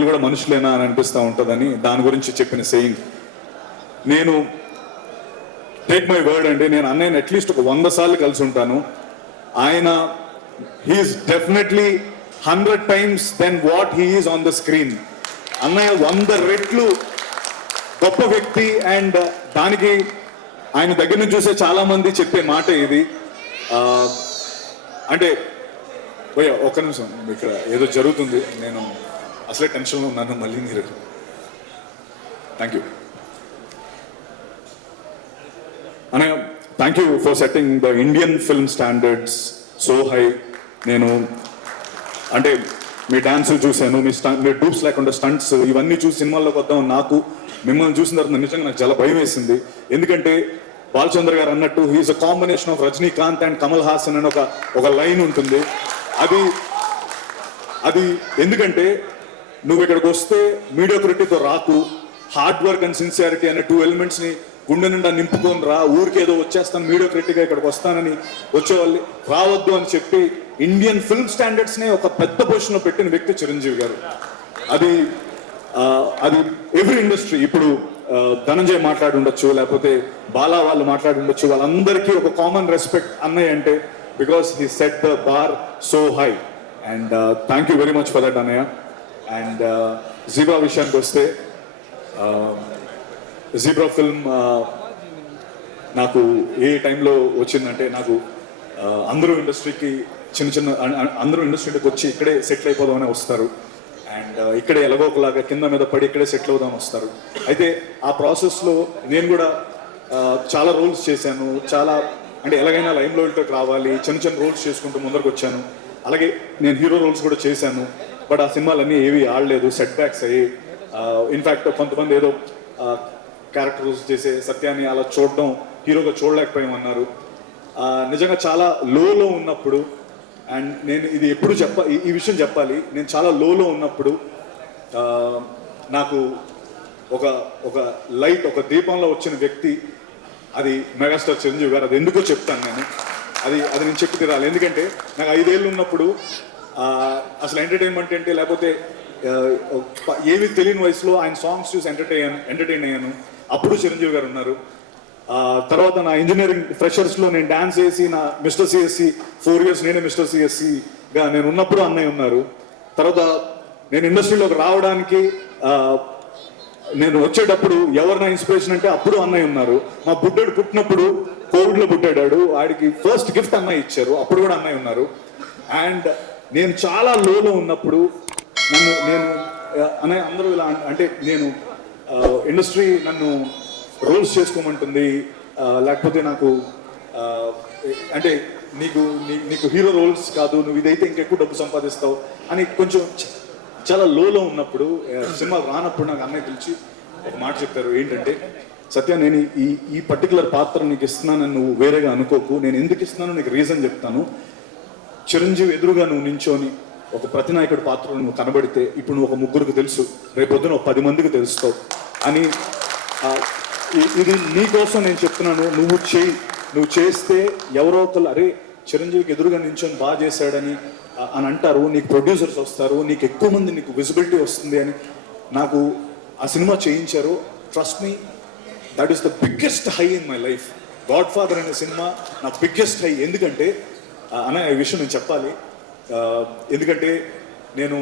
కూడా మనుషులేనా అని అనిపిస్తూ ఉంటుందని దాని గురించి చెప్పిన సేయింగ్. నేను టేక్ మై వర్డ్ అండి, నేను అన్నయ్యని అట్లీస్ట్ ఒక 100 సార్లు కలిసి ఉంటాను. ఆయన he's definitely 100 times than what he's on the screen. అన్నయ్య 100 రెట్లు గొప్ప వ్యక్తి. అండ్ దానికి ఆయన దగ్గర నుంచి చూసే చాలా మంది చెప్పే మాట ఇది. అంటే ఒక్క నిమిషం, ఇక్కడ ఏదో జరుగుతుంది, నేను అసలే టెన్షన్లో ఉన్నాను. మళ్ళీ మీరు థ్యాంక్ యూ అన్నయ్య. Thank you for setting the Indian film standards so high. నేను అంటే మీ డాన్సులు చూశాను, మీ డూప్స్ లేకుండా స్టంట్స్ ఇవన్నీ చూసి సినిమాల్లోకి వద్దాం. నాకు మిమ్మల్ని చూసిన తర్వాత నిజంగా నాకు చాలా భయం వేసింది. ఎందుకంటే బాలచంద్ర గారు అన్నట్టు he's a combination of Rajinikanth and Kamal Haasan అని ఒక లైన్ ఉంటుంది. అది ఎందుకంటే నువ్వు ఇక్కడికి వస్తే మీడియోక్రిటీతో రాకు, హార్డ్ వర్క్ అండ్ సిన్సియారిటీ అనే 2 ఎలిమెంట్స్ని గుండె నిండా నింపుకొని రా. ఊరికేదో వచ్చేస్తాను మీడియోక్రిటీగా ఇక్కడికి వస్తానని వచ్చేవాళ్ళు రావద్దు అని చెప్పి ఇండియన్ ఫిల్మ్ స్టాండర్డ్స్నే ఒక పెద్ద పొజిషన్లో పెట్టిన వ్యక్తి చిరంజీవి గారు. అది ఎవ్రీ ఇండస్ట్రీ, ఇప్పుడు ధనంజయ్ మాట్లాడి ఉండొచ్చు, లేకపోతే బాలా వాళ్ళు మాట్లాడి ఉండొచ్చు, వాళ్ళందరికీ ఒక కామన్ రెస్పెక్ట్ అన్నయ్య అంటే, because he set the bar so high. And thank you very much for that అన్నయ్య. అండ్ జీబ్రా విషయానికి వస్తే, జీబ్రా ఫిల్మ్ నాకు ఏ టైంలో వచ్చిందంటే, నాకు అందరూ ఇండస్ట్రీకి అందరూ ఇండస్ట్రీకి వచ్చి ఇక్కడే సెటిల్ అయిపోదామని వస్తారు. అండ్ ఇక్కడే ఎలాగోకలాగా కింద మీద పడి ఇక్కడే సెటిల్ అవుదామని వస్తారు. అయితే ఆ ప్రాసెస్లో నేను కూడా చాలా రోల్స్ చేశాను. చాలా అంటే ఎలాగైనా లైమ్లో వెళ్ళటకు రావాలి, చిన్న రోల్స్ చేసుకుంటూ ముందరకు వచ్చాను. అలాగే నేను హీరో రోల్స్ కూడా చేశాను. బట్ ఆ సినిమాలన్నీ ఏవి ఆడలేదు, సెట్ బ్యాక్స్ అయ్యి. ఇన్ఫ్యాక్ట్ కొంతమంది ఏదో క్యారెక్టర్ రోల్స్ చేసే సత్యాన్ని అలా చూడడం హీరోగా చూడలేకపోయామన్నారు. నిజంగా చాలా లోలో ఉన్నప్పుడు, అండ్ నేను ఇది ఎప్పుడు ఈ విషయం చెప్పాలి, నేను చాలా లోలో ఉన్నప్పుడు నాకు ఒక లైట్, ఒక దీపంలో వచ్చిన వ్యక్తి అది మెగాస్టార్ చిరంజీవి గారు. అది ఎందుకో చెప్తాను నేను, అది నేను చెప్పి తీరాలి. ఎందుకంటే నాకు 5 ఏళ్ళు ఉన్నప్పుడు అసలు ఎంటర్టైన్మెంట్ అంటే, లేకపోతే ఏమీ తెలియని వయసులో ఆయన సాంగ్స్ చూసి ఎంటర్టైన్ అయ్యాను. అప్పుడు చిరంజీవి గారు ఉన్నారు. తర్వాత నా ఇంజనీరింగ్ ఫ్రెషర్స్లో నేను డాన్స్ చేసి నా మిస్టర్ సిఎస్సి 4 years నేనే మిస్టర్ సిఎస్సిగా నేను ఉన్నప్పుడు అన్నయ్య ఉన్నారు. తర్వాత నేను ఇండస్ట్రీలోకి రావడానికి నేను వచ్చేటప్పుడు ఎవరు నా ఇన్స్పిరేషన్ అంటే అప్పుడు అన్నయ్య ఉన్నారు. మా బుడ్డోడు పుట్టినప్పుడు కోవిడ్లో పుట్టాడు, వాడికి ఫస్ట్ గిఫ్ట్ అన్నయ్య ఇచ్చారు, అప్పుడు కూడా అన్నయ్య ఉన్నారు. అండ్ నేను చాలా లోలో ఉన్నప్పుడు నేను అన్నయ్య అందరూ ఇలా అంటే, నేను ఇండస్ట్రీ నన్ను రోల్స్ చేసుకోమంటుంది, లేకపోతే నాకు అంటే నీకు హీరో రోల్స్ కాదు, నువ్వు ఇదైతే ఇంకెక్కువ డబ్బు సంపాదిస్తావు అని కొంచెం చాలా లోలో ఉన్నప్పుడు, సినిమాలు రానప్పుడు నాకు అన్నయ్య పిలిచి ఒక మాట చెప్తారు. ఏంటంటే, సత్య నేను ఈ పర్టికులర్ పాత్ర నీకు ఇస్తున్నానని నువ్వు వేరేగా అనుకోకు, నేను ఎందుకు ఇస్తున్నానో నీకు రీజన్ చెప్తాను. చిరంజీవి ఎదురుగా నువ్వు నించోని ఒక ప్రతినాయకుడి పాత్రలో నువ్వు కనబడితే ఇప్పుడు నువ్వు ఒక 3 తెలుసు, రేపొద్దున ఒక 10 మందికి తెలుస్తావు అని. ఇది నీకోసం నేను చెప్తున్నాను, నువ్వు చేస్తే ఎవరో ఒకరు అరే చిరంజీవికి ఎదురుగా నించొని బాగా చేశాడని అంటారు, నీకు ప్రొడ్యూసర్స్ వస్తారు, నీకు ఎక్కువ మంది నీకు విజిబిలిటీ వస్తుంది అని నాకు ఆ సినిమా చేయించారు. Trust me, that is the biggest high in my life. God father అనే సినిమా నా బిగ్గెస్ట్ హై. ఎందుకంటే అన్న ఈ విషయం నేను చెప్పాలి, ఎందుకంటే నేను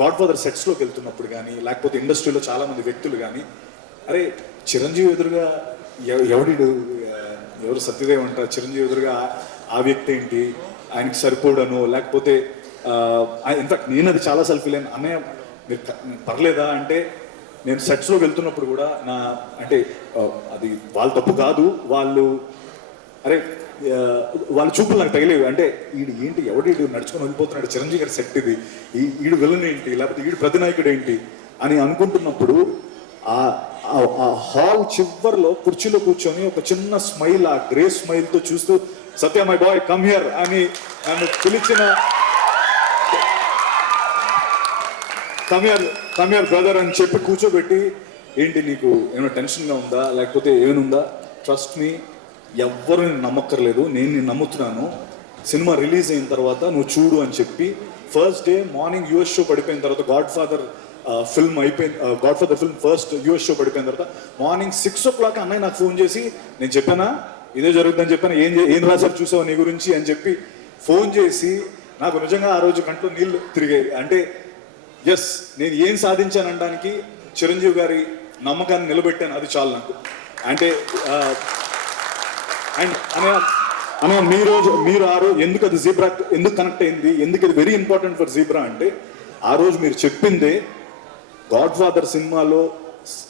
గాడ్ ఫాదర్ సెట్స్లోకి వెళ్తున్నప్పుడు కానీ లేకపోతే ఇండస్ట్రీలో చాలామంది వ్యక్తులు కానీ అరే చిరంజీవి ఎదురుగా ఎవరు సత్యదేవ్ అంటారు, చిరంజీవి ఎదురుగా ఆ వ్యక్తి ఏంటి, ఆయనకి సరిపోడను, లేకపోతే ఇన్ఫాక్ట్ నేను అది చాలాసార్లు ఫీల్ అయిన అన్నయ్య మీరు పర్లేదా అంటే నేను సెట్స్లోకి వెళ్తున్నప్పుడు కూడా అంటే అది వాళ్ళ తప్పు కాదు, వాళ్ళ చూపులు నాకు తగిలేవి. అంటే ఏంటి ఎవడు నడుచుకొని వెళ్ళిపోతున్నాడు, చిరంజీవి గారి సెట్ ఇది, ఈడు విలన్ ఏంటి, లేకపోతే ఈడు ప్రతినాయకుడు ఏంటి అని అనుకుంటున్నప్పుడు ఆ హాల్ చివర్లో కుర్చీలో కూర్చొని ఒక చిన్న స్మైల్, ఆ గ్రే స్మైల్తో చూస్తూ సత్య మై బాయ్ కమ్ హియర్ అని నన్ను పిలిచిన కమ్ హియర్ బ్రదర్ అని చెప్పి కూర్చోబెట్టి ఏంటి నీకు ఏమైనా టెన్షన్గా ఉందా లేకపోతే ఏమైనా ట్రస్ట్ మీ, ఎవ్వరు నేను నమ్మక్కర్లేదు, నేను నమ్ముతున్నాను, సినిమా రిలీజ్ అయిన తర్వాత నువ్వు చూడు అని చెప్పి first day morning US show పడిపోయిన తర్వాత God father film first US show పడిపోయిన తర్వాత మార్నింగ్ 6 o'clock అన్నయ్య నాకు ఫోన్ చేసి నేను చెప్పానా ఇదే జరుగుతుందని చెప్పాను, ఏం రాశారు చూసావు నీ గురించి అని చెప్పి ఫోన్ చేసి నాకు నిజంగా ఆ రోజు కంట్లో నీళ్ళు తిరిగాయి. అంటే ఎస్ నేను ఏం సాధించాననడానికి చిరంజీవి గారి నమ్మకాన్ని నిలబెట్టాను, అది చాలు నాకు. అంటే అండ్ అనే మీరు ఆ రోజు ఎందుకు అది జీబ్రా ఎందుకు కనెక్ట్ అయింది, ఎందుకు అది వెరీ ఇంపార్టెంట్ ఫర్ జీబ్రా అంటే ఆ రోజు మీరు చెప్పిందే గాడ్ ఫాదర్ సినిమాలో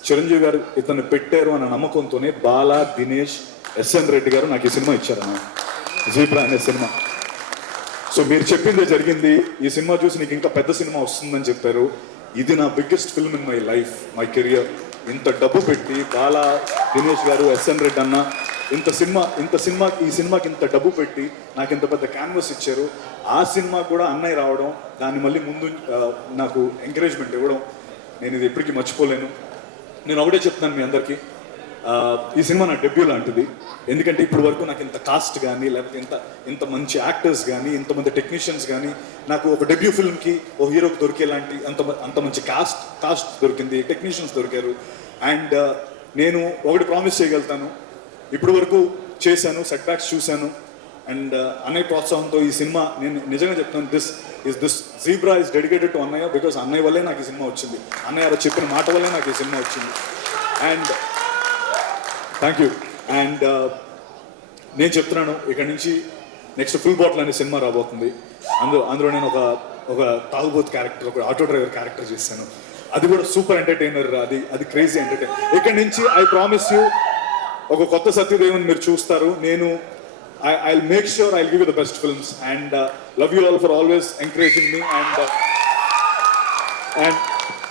చిరంజీవి గారు ఇతను పెట్టారు అన్న నమ్మకంతోనే బాలా, దినేష్, ఎస్ఎన్ రెడ్డి గారు నాకు ఈ సినిమా ఇచ్చారు అన్న జీబ్రా అనే సినిమా. సో మీరు చెప్పిందే జరిగింది, ఈ సినిమా చూసి నీకు ఇంకా పెద్ద సినిమా వస్తుందని చెప్పారు. ఇది నా biggest film in my life, my career. ఇంత డబ్బు పెట్టి బాలా, దినేష్ గారు, ఎస్ఎన్ రెడ్డి అన్న ఈ సినిమాకి ఇంత డబ్బు పెట్టి నాకు ఇంత పెద్ద క్యాన్వస్ ఇచ్చారు. ఆ సినిమా కూడా అన్నయ్య రావడం, దాన్ని మళ్ళీ ముందు నాకు ఎంకరేజ్మెంట్ ఇవ్వడం, నేను ఇది ఎప్పటికీ మర్చిపోలేను. నేను ఒకటే చెప్తున్నాను మీ అందరికీ, ఈ సినిమా నా డెబ్యూ లాంటిది. ఎందుకంటే ఇప్పటి వరకు నాకు ఇంత కాస్ట్ కానీ లేకపోతే ఇంత మంచి యాక్టర్స్ కానీ ఇంతమంది టెక్నీషియన్స్ కానీ నాకు ఒక డెబ్యూ ఫిల్మ్కి ఒక హీరోకి దొరికేలాంటి అంత మంచి కాస్ట్ దొరికింది, టెక్నీషియన్స్ దొరికారు. అండ్ నేను ఒకటి ప్రామిస్ చేయగలుగుతాను, ఇప్పటి వరకు చేశాను, సెట్ బ్యాక్స్ చూశాను, అండ్ అన్నయ్య ప్రోత్సాహంతో ఈ సినిమా నేను నిజంగా చెప్తాను, this zebra is dedicated to అన్నయ్య. బికాస్ అన్నయ్య వల్లే నాకు ఈ సినిమా వచ్చింది, అన్నయ్య చెప్పిన మాట వల్లే నాకు ఈ సినిమా వచ్చింది. And thank you. అండ్ నేను చెప్తున్నాను, ఇక్కడ నుంచి నెక్స్ట్ ఫుల్ బాటిల్ అనే సినిమా రాబోతుంది. అందులో నేను ఒక తాగుబోతు క్యారెక్టర్, ఒక ఆటో డ్రైవర్ క్యారెక్టర్ చేశాను. అది కూడా సూపర్ ఎంటర్టైనర్, అది క్రేజీ ఎంటర్టైనర్. ఇక్కడ నుంచి ఐ ప్రామిస్ యూ ఒక కొత్త సత్యదేవన్ మీరు చూస్తారు. నేను I'll make sure I'll give you the best films, and love you all for always encouraging me,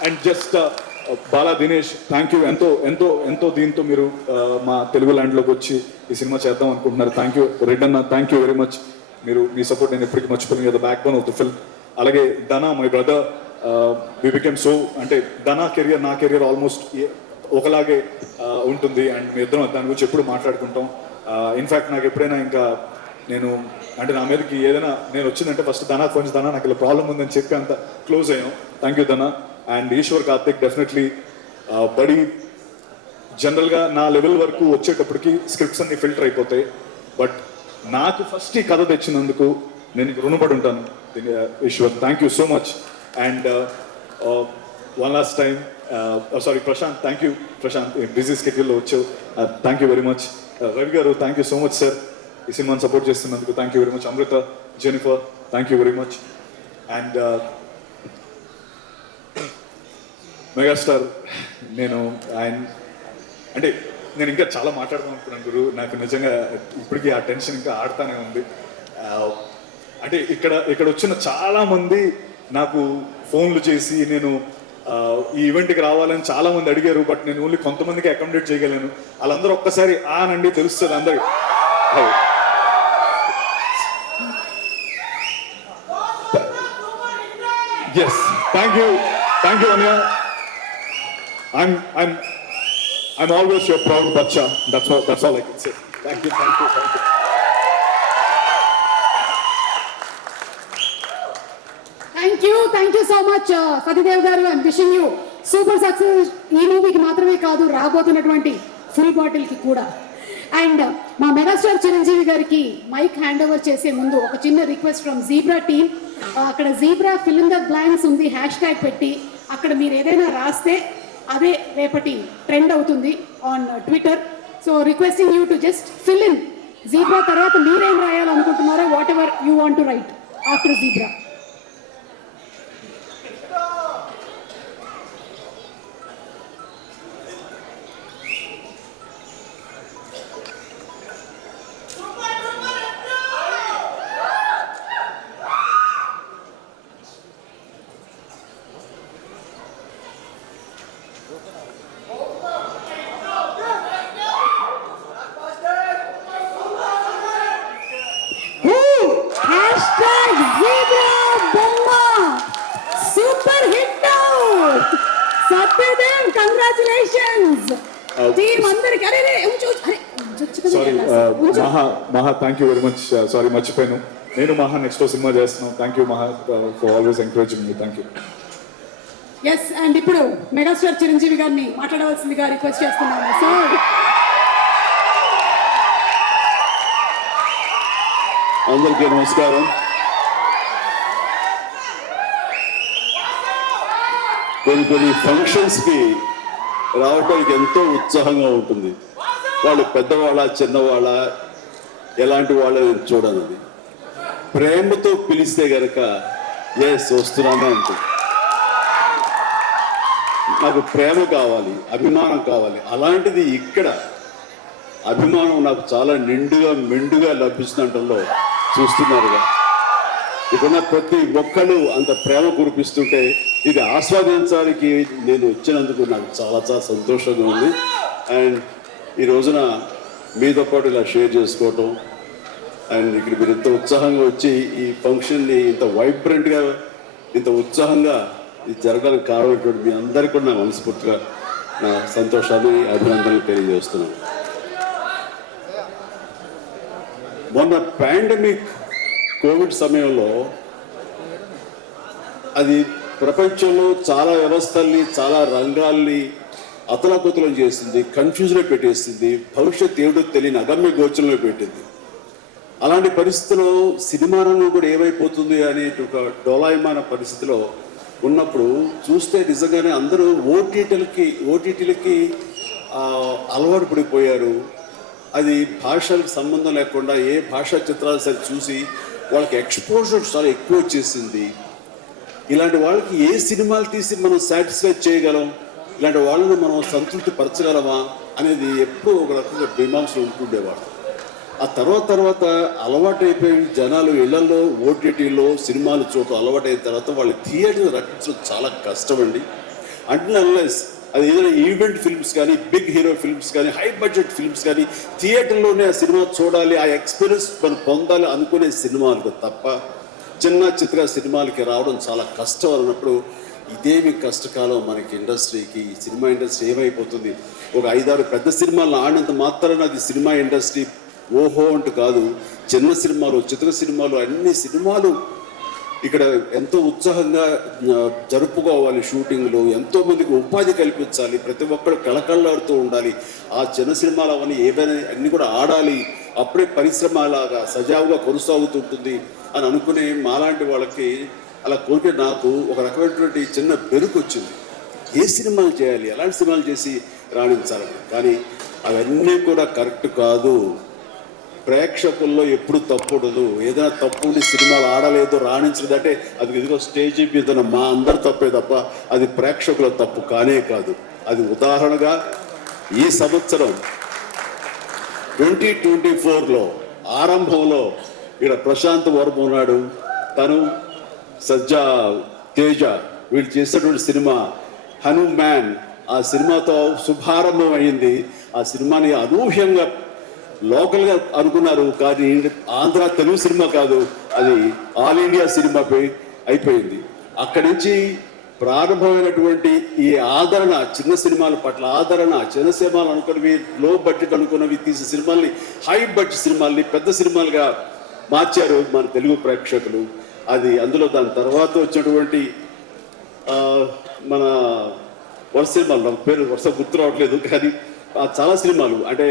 and just Bala, Dinesh, thank you. ఎంతో దీంతో మీరు మా తెలుగు ల్యాండ్లోకి వచ్చి ఈ సినిమా చేద్దాం అనుకుంటున్నారు. థ్యాంక్ యూ రెడ్ అన్న, థ్యాంక్ యూ వెరీ మచ్. మీ సపోర్ట్ నేను ఎప్పటికీ మర్చిపోయాను. The backbone of the film. అలాగే Dhana, my brother, we became so, అంటే ధనా కెరియర్ నా కెరియర్ ఆల్మోస్ట్ ఒకలాగే ఉంటుంది. అండ్ మీ ఇద్దరం దాని గురించి ఎప్పుడు మాట్లాడుకుంటాం. ఇన్ఫ్యాక్ట్ నాకు ఎప్పుడైనా ఇంకా నేను అంటే నా మీదకి ఏదైనా నేను వచ్చిందంటే ఫస్ట్ ధనా ఫోన్, ధనా నాకు ఇలా ప్రాబ్లం ఉందని చెప్పి అంత క్లోజ్ అయ్యాం. Thank you Dhana. And Eshwar Karthik, definitely buddy. జనరల్గా నా లెవెల్ వరకు వచ్చేటప్పటికి స్క్రిప్ట్స్ అన్ని ఫిల్టర్ అయిపోతాయి, బట్ నాకు ఫస్ట్ ఈ కథ తెచ్చినందుకు నేను రుణపడి ఉంటాను Eshwar. Thank you so much. And one last time sorry Prashanth, thank you Prashanth, busy స్కెడ్యూల్లో వచ్చావు, thank you very much. Ravi garu, thank you so much sir, ఈ సినిమాని సపోర్ట్ చేస్తున్నందుకు thank you very much. Amrita, Jennifer, thank you very much. And megastar, నేను ఇంకా చాలా మాట్లాడదాం అనుకున్నాను గురు. నాకు నిజంగా ఇప్పటికీ ఆ టెన్షన్ ఇంకా ఆడుతూనే ఉంది. అంటే ఇక్కడ వచ్చిన చాలా మంది నాకు ఫోన్లు చేసి నేను ఈ ఈవెంట్కి రావాలని చాలా మంది అడిగారు, బట్ నేను ఓన్లీ కొంతమందికి అకామిడేట్ చేయగలను. వాళ్ళందరూ ఒక్కసారి ఆనండి తెలుస్తుంది అందరికి. ఎస్, థ్యాంక్ యూ అన్నయ్య. I'm always your proud bacha. That's all I can say. Thank you. Thank you so much, Satyadev garu. I'm wishing you super success. ఈ మూవీకి మాత్రమే కాదు, రాబోతున్నటువంటి ఫుల్ బాటిల్ కి కూడా. అండ్ మా మెగాస్టార్ చిరంజీవి గారికి మైక్ హ్యాండ్ ఓవర్ చేసే ముందు ఒక చిన్న రిక్వెస్ట్ ఫ్రమ్ జీబ్రా టీమ్. అక్కడ Zebra fill in the blanks ఉంది హ్యాష్ ట్యాగ్ పెట్టి అక్కడ మీరు ఏదైనా రాస్తే అదే రేపటి ట్రెండ్ అవుతుంది on Twitter. So requesting you to just fill in Zebra తర్వాత మీరేం రాయాలనుకుంటున్నారో whatever you want to write after Zebra. Hashtag Zebra Bomba. Super hit out. Satyadev, congratulations. Team అందరికి అరే sorry Maha thank you very much. Sorry మర్చిపోయాను. నేను Maha next cinema చేస్తున్నాను. Thank you Maha for always encouraging me. Thank you. Yes and ఇప్పుడు megastar Chiranjeevi గారిని మాట్లాడవలసిందిగా request చేస్తున్నాను sir. అందరికీ నమస్కారం. కొన్ని ఫంక్షన్స్కి రావడానికి ఎంతో ఉత్సాహంగా ఉంటుంది. వాళ్ళు పెద్దవాళ్ళ చిన్నవాళ్ళ ఎలాంటి వాళ్ళని చూడనది. ప్రేమతో పిలిస్తే గనక ఎస్ వస్తున్నానే అంటుంది. నాకు ప్రేమ కావాలి, అభిమానం కావాలి. అలాంటిది ఇక్కడ అభిమానం నాకు చాలా నిండుగా మెండుగా లభిస్తున్నట్లో చూస్తున్నారుగా. ఇక్కడ ప్రతి ఒక్కళ్ళు అంత ప్రేమ కురిపిస్తుంటే ఇది ఆస్వాదించడానికి నేను వచ్చినందుకు నాకు చాలా చాలా సంతోషంగా ఉంది. అండ్ ఈ రోజున మీతో పాటు ఇలా షేర్ చేసుకోవటం అండ్ ఇక్కడ మీరు ఇంత ఉత్సాహంగా వచ్చి ఈ ఫంక్షన్ని ఇంత వైబ్రెంట్గా ఇంత ఉత్సాహంగా ఇది జరగాలని కారణమైనటువంటి మీ అందరికీ కూడా నా మనస్ఫూర్తిగా నా సంతోషాన్ని అభినందనలు తెలియజేస్తున్నాను. మొన్న పాండమిక్ కోవిడ్ సమయంలో అది ప్రపంచంలో చాలా వ్యవస్థల్ని చాలా రంగాల్ని అతలాకుతలం చేసింది, కన్ఫ్యూజన్లో పెట్టేసింది, భవిష్యత్ ఏమిటో తెలియని అగమ్య గోచరంలో పెట్టింది. అలాంటి పరిస్థితిలో సినిమా రంగం కూడా ఏమైపోతుంది అనే ఒక డోలాయమాన పరిస్థితిలో ఉన్నప్పుడు చూస్తే నిజంగానే అందరూ ఓటీటీలకి అలవాటు పడిపోయారు. అది భాషలకు సంబంధం లేకుండా ఏ భాషా చిత్రాలు సరి చూసి వాళ్ళకి ఎక్స్పోజర్ చాలా ఎక్కువ వచ్చేసింది. ఇలాంటి వాళ్ళకి ఏ సినిమాలు తీసి మనం సాటిస్ఫై చేయగలం, ఇలాంటి వాళ్ళని మనం సంతృప్తి పరచగలమా అనేది ఎప్పుడూ ఒక రకంగా మీమాంసలు ఉంటుండేవాడు. ఆ తర్వాత అలవాటైపోయి జనాలు ఇళ్లలో ఓటీటీలో సినిమాలు చూడటం అలవాటైన తర్వాత వాళ్ళు థియేటర్ రక్షించడం చాలా కష్టం అండి. అంటే అన్లెస్ అది ఏదైనా ఈవెంట్ ఫిల్మ్స్ కానీ, బిగ్ హీరో ఫిల్మ్స్ కానీ, హై బడ్జెట్ ఫిల్మ్స్ కానీ థియేటర్లోనే ఆ సినిమా చూడాలి, ఆ ఎక్స్పీరియన్స్ మనం పొందాలి అనుకునే సినిమాలకు తప్ప చిన్న చిత్ర సినిమాలకి రావడం చాలా కష్టం అన్నప్పుడు ఇదేమి కష్టకాలం మనకి ఇండస్ట్రీకి. ఈ సినిమా ఇండస్ట్రీ ఏమైపోతుంది? ఒక 5-6 పెద్ద సినిమాలను ఆడినంత మాత్రాన అది సినిమా ఇండస్ట్రీ ఓహో అంటూ కాదు. చిన్న సినిమాలు, చిత్ర సినిమాలు, అన్ని సినిమాలు ఇక్కడ ఎంతో ఉత్సాహంగా జరుపుకోవాలి. షూటింగ్లు ఎంతోమందికి ఉపాధి కల్పించాలి, ప్రతి ఒక్కరు కళకళలాడుతూ ఉండాలి. ఆ చిన్న సినిమాలు అవన్నీ ఏవైనా అన్నీ కూడా ఆడాలి, అప్పుడే పరిశ్రమ అలాగా సజావుగా కొనసాగుతుంటుంది అని అనుకునే మాలాంటి వాళ్ళకి అలా కోరిక నాకు ఒక రకమైనటువంటి చిన్న బెరుకు వచ్చింది. ఏ సినిమాలు చేయాలి, ఎలాంటి సినిమాలు చేసి రాణించాలని. కానీ అవన్నీ కూడా కరెక్ట్ కాదు. ప్రేక్షకుల్లో ఎప్పుడు తప్పు ఉండదు. ఏదైనా తప్పు ఉండి సినిమాలు ఆడలేదు, రాణించలేదంటే అది ఇదిగో స్టేజ్ మీద మా అందరి తప్పే తప్ప అది ప్రేక్షకుల తప్పు కానే కాదు. అది ఉదాహరణగా ఈ సంవత్సరం 2024లో ఆరంభంలో ఇక్కడ ప్రశాంత్ వర్మ ఉన్నాడు, తను సజ్జా తేజ వీళ్ళు చేసినటువంటి సినిమా హనుమాన్, ఆ సినిమాతో శుభారంభం అయింది. ఆ సినిమాని అనూహ్యంగా లోకల్గా అనుకున్నారు, కానీ ఆంధ్ర తెలుగు సినిమా కాదు, అది ఆల్ ఇండియా సినిమా అయిపోయింది. అక్కడి నుంచి ప్రారంభమైనటువంటి ఈ ఆదరణ, చిన్న సినిమాల పట్ల ఆదరణ, చిన్న సినిమాలు అనుకున్నవి, లో బడ్జెట్ అనుకున్నవి తీసే సినిమాల్ని హై బడ్జెట్ సినిమాల్ని పెద్ద సినిమాలుగా మార్చారు మన తెలుగు ప్రేక్షకులు. అది అందులో దాని తర్వాత వచ్చినటువంటి మన వరుస సినిమాలు, నాకు పేరు వరుస గుర్తు రావట్లేదు, కానీ చాలా సినిమాలు అంటే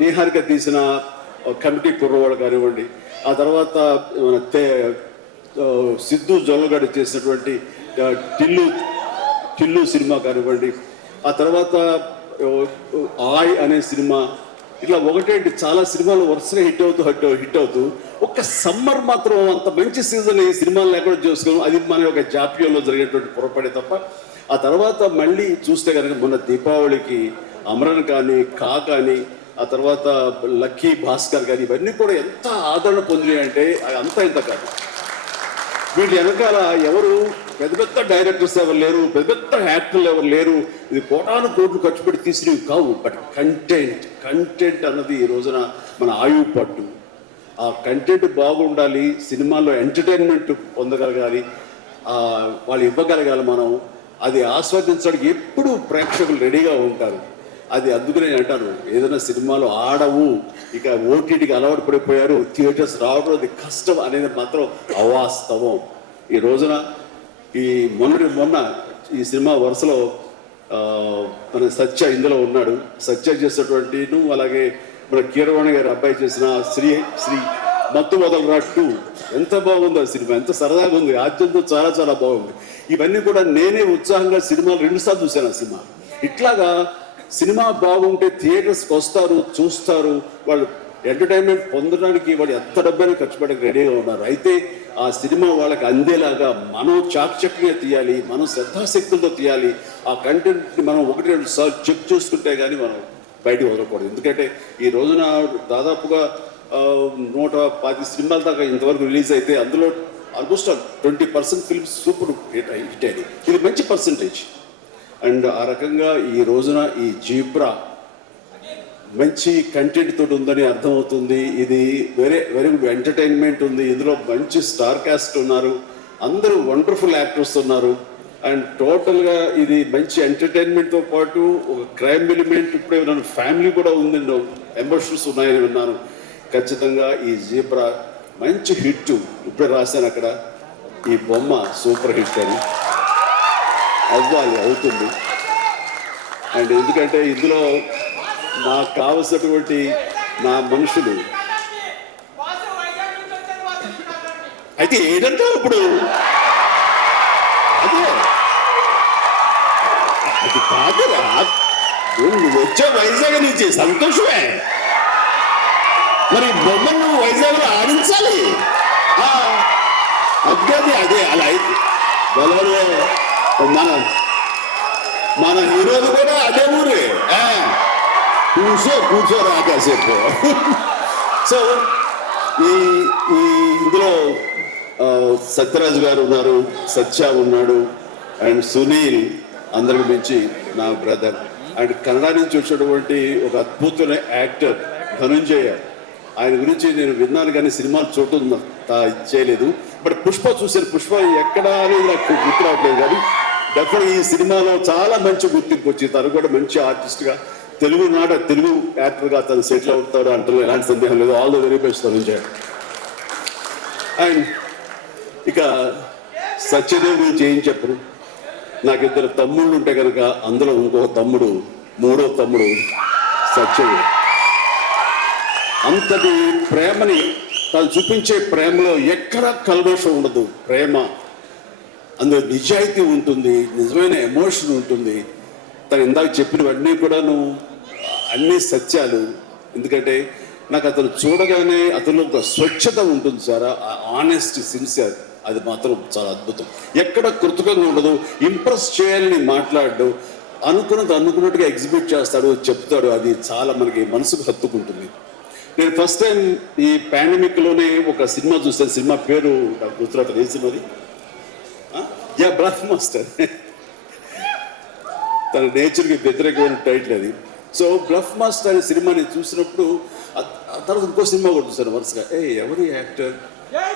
నేహారిక తీసిన కమిటీ కుర్రవాడు కానివ్వండి, ఆ తర్వాత మన సిద్ధు జొల్లగడ్డ చేసినటువంటి టిల్లు సినిమా కానివ్వండి, ఆ తర్వాత ఆయ్ అనే సినిమా, ఇట్లా ఒకటేంటి చాలా సినిమాలు వరుసగా హిట్ అవుతూ ఒక్క సమ్మర్ మాత్రం అంత మంచి సీజన్ ఈ సినిమాలు లేకుండా చేసుకోవడం అది మన ఒక జాప్యంలో జరిగేటువంటి పొరపడే తప్ప. ఆ తర్వాత మళ్ళీ చూస్తే కనుక మొన్న దీపావళికి అమరన్ కానీ కానీ, ఆ తర్వాత లక్కీ భాస్కర్ కానీ, ఇవన్నీ కూడా ఎంత ఆదరణ పొందినాయి అంటే అంతా ఇంత కాదు. వీటి వెనకాల ఎవరు పెద్ద పెద్ద డైరెక్టర్స్ ఎవరు లేరు, పెద్ద పెద్ద యాక్టర్లు ఎవరు లేరు. ఇది కోటాను కోట్లు ఖర్చు పెట్టి తీసినవి కావు. బట్ కంటెంట్ అన్నది ఈ రోజున మన ఆయువు పట్టు. ఆ కంటెంట్ బాగుండాలి, సినిమాలో ఎంటర్టైన్మెంట్ పొందగలగాలి, వాళ్ళు ఇవ్వగలగాలి. మనం అది ఆస్వాదించడానికి ఎప్పుడు ప్రేక్షకులు రెడీగా ఉంటారు. అది అందుకనే అంటాను, ఏదైనా సినిమాలు ఆడవు, ఇక ఓటీటీకి అలవాటు పడిపోయారు, థియేటర్స్ రావడం అది కష్టం అనేది మాత్రం అవాస్తవం. ఈ రోజున ఈ మొన్న ఈ సినిమా వరుసలో మన సత్య ఇందులో ఉన్నాడు. సత్య చేసినటువంటి అలాగే మన కీరవాణి గారి అబ్బాయి చేసిన శ్రీ మత్తు మొదలరా 2 ఎంత బాగుంది ఆ సినిమా, ఎంత సరదాగా ఉంది, ఆద్యంతో చాలా చాలా బాగుంది. ఇవన్నీ కూడా నేనే ఉత్సాహంగా సినిమాలు 2 సార్లు చూశాను. ఆ సినిమా ఇట్లాగా సినిమా బాగుంటే థియేటర్స్కి వస్తారు, చూస్తారు, వాళ్ళు ఎంటర్టైన్మెంట్ పొందడానికి వాళ్ళు ఎంత డబ్బైనా ఖర్చు పెట్టడానికి రెడీగా ఉన్నారు. అయితే ఆ సినిమా వాళ్ళకి అందేలాగా మనం చాకచక్యంగా తీయాలి, మనం శ్రద్ధాశక్తులతో తీయాలి. ఆ కంటెంట్ని మనం 1-2 సార్లు చెక్ చేసుకుంటే కానీ మనం బయటకు వదలకూడదు. ఎందుకంటే ఈ రోజున దాదాపుగా 120 సినిమాల దాకా ఇంతవరకు రిలీజ్ అయితే అందులో ఆల్మోస్ట్ 20% ఫిల్మ్స్ సూపర్ హిట్ అయ్యాయి. ఇది మంచి పర్సంటేజ్. అండ్ ఆ రకంగా ఈ రోజున ఈ జీబ్రా మంచి కంటెంట్ తోటి ఉందని అర్థమవుతుంది. ఇది వెరీ ఎంటర్టైన్మెంట్ ఉంది. ఇందులో మంచి స్టార్ కాస్ట్ ఉన్నారు, అందరూ వండర్ఫుల్ యాక్టర్స్ ఉన్నారు. అండ్ టోటల్గా ఇది మంచి ఎంటర్టైన్మెంట్తో పాటు ఒక క్రైమ్ ఎలిమెంట్, ఇప్పుడే విన్నాను ఫ్యామిలీ కూడా ఉందండి, ఎమోషన్స్ ఉన్నాయని విన్నాను. ఖచ్చితంగా ఈ జీబ్రా మంచి హిట్. ఇప్పుడే రాశాను అక్కడ, ఈ బొమ్మ సూపర్ హిట్ అని అవుతుంది. అండ్ ఎందుకంటే ఇందులో నాకు కావలసినటువంటి నా మనుషులు అయితే ఏంటంటే ఇప్పుడు అదే అది కాదురా, నువ్వు వచ్చే వైజాగ్ నుంచి సంతోషమే, మరి బొమ్మను నువ్వు వైజాగ్లో ఆడించాలి. అదే అలా అయితే మన హీరోలు కూడా అదే ఊరే, కూర్చోరా కాసేపు. సో ఇందులో సత్యరాజు గారు ఉన్నారు, సత్య ఉన్నాడు, అండ్ సునీల్, అందరికి మించి నా బ్రదర్. అండ్ కన్నడ నుంచి వచ్చినటువంటి ఒక అద్భుతమైన యాక్టర్ ధనుంజయ. ఆయన గురించి నేను విన్నాను కానీ సినిమాలు చూడటం చేయలేదు. బట్ పుష్ప చూశాను. పుష్ప ఎక్కడా అనేది నాకు గుర్తు రావట్లేదు కానీ డెఫినెట్గా ఈ సినిమాలో చాలా మంచి గుర్తింపు వచ్చింది. తను కూడా మంచి ఆర్టిస్ట్గా, తెలుగు యాక్టర్గా తను సెటిల్ అవుతాడు అంటారు, ఎలాంటి సందేహం లేదు. All the very best Dhananjaya. And ఇక సత్యదేవ్ గురించి ఏం చెప్పరు. నాకు 2 తమ్ముళ్ళు ఉంటే కనుక అందులో ఇంకొక తమ్ముడు, 3వ తమ్ముడు సత్యదేవ్. అంతటి ప్రేమని తను చూపించే ప్రేమలో ఎక్కడ కల్మషం ఉండదు. ప్రేమ అందులో నిజాయితీ ఉంటుంది, నిజమైన ఎమోషన్ ఉంటుంది. తను ఇందాక చెప్పినవన్నీ కూడాను అన్ని సత్యాలు. ఎందుకంటే నాకు అతను చూడగానే అతను ఒక స్వచ్ఛత ఉంటుంది సార్, ఆనెస్ట్, సిన్సియర్. అది మాత్రం చాలా అద్భుతం. ఎక్కడ కృతజ్ఞంగా ఉండదు, ఇంప్రెస్ చేయాలని మాట్లాడు, అనుకున్నట్టుగా ఎగ్జిబిట్ చేస్తాడు, చెప్తాడు. అది చాలా మనకి మనసుకు హత్తుకుంటుంది. నేను ఫస్ట్ టైం ఈ పాండమిక్లోనే ఒక సినిమా చూస్తాను. సినిమా పేరు నాకు గుర్తురాదు. ఏ సినిమాది? Bluff master. తన నేచర్కి వ్యతిరేకమైన టైటిల్ అది. సో బ్లఫ్ మాస్టర్ అనే సినిమాని చూసినప్పుడు ఆ తర్వాత ఇంకో సినిమా కూడా చూసాను వరుసగా. ఎవరి యాక్టర్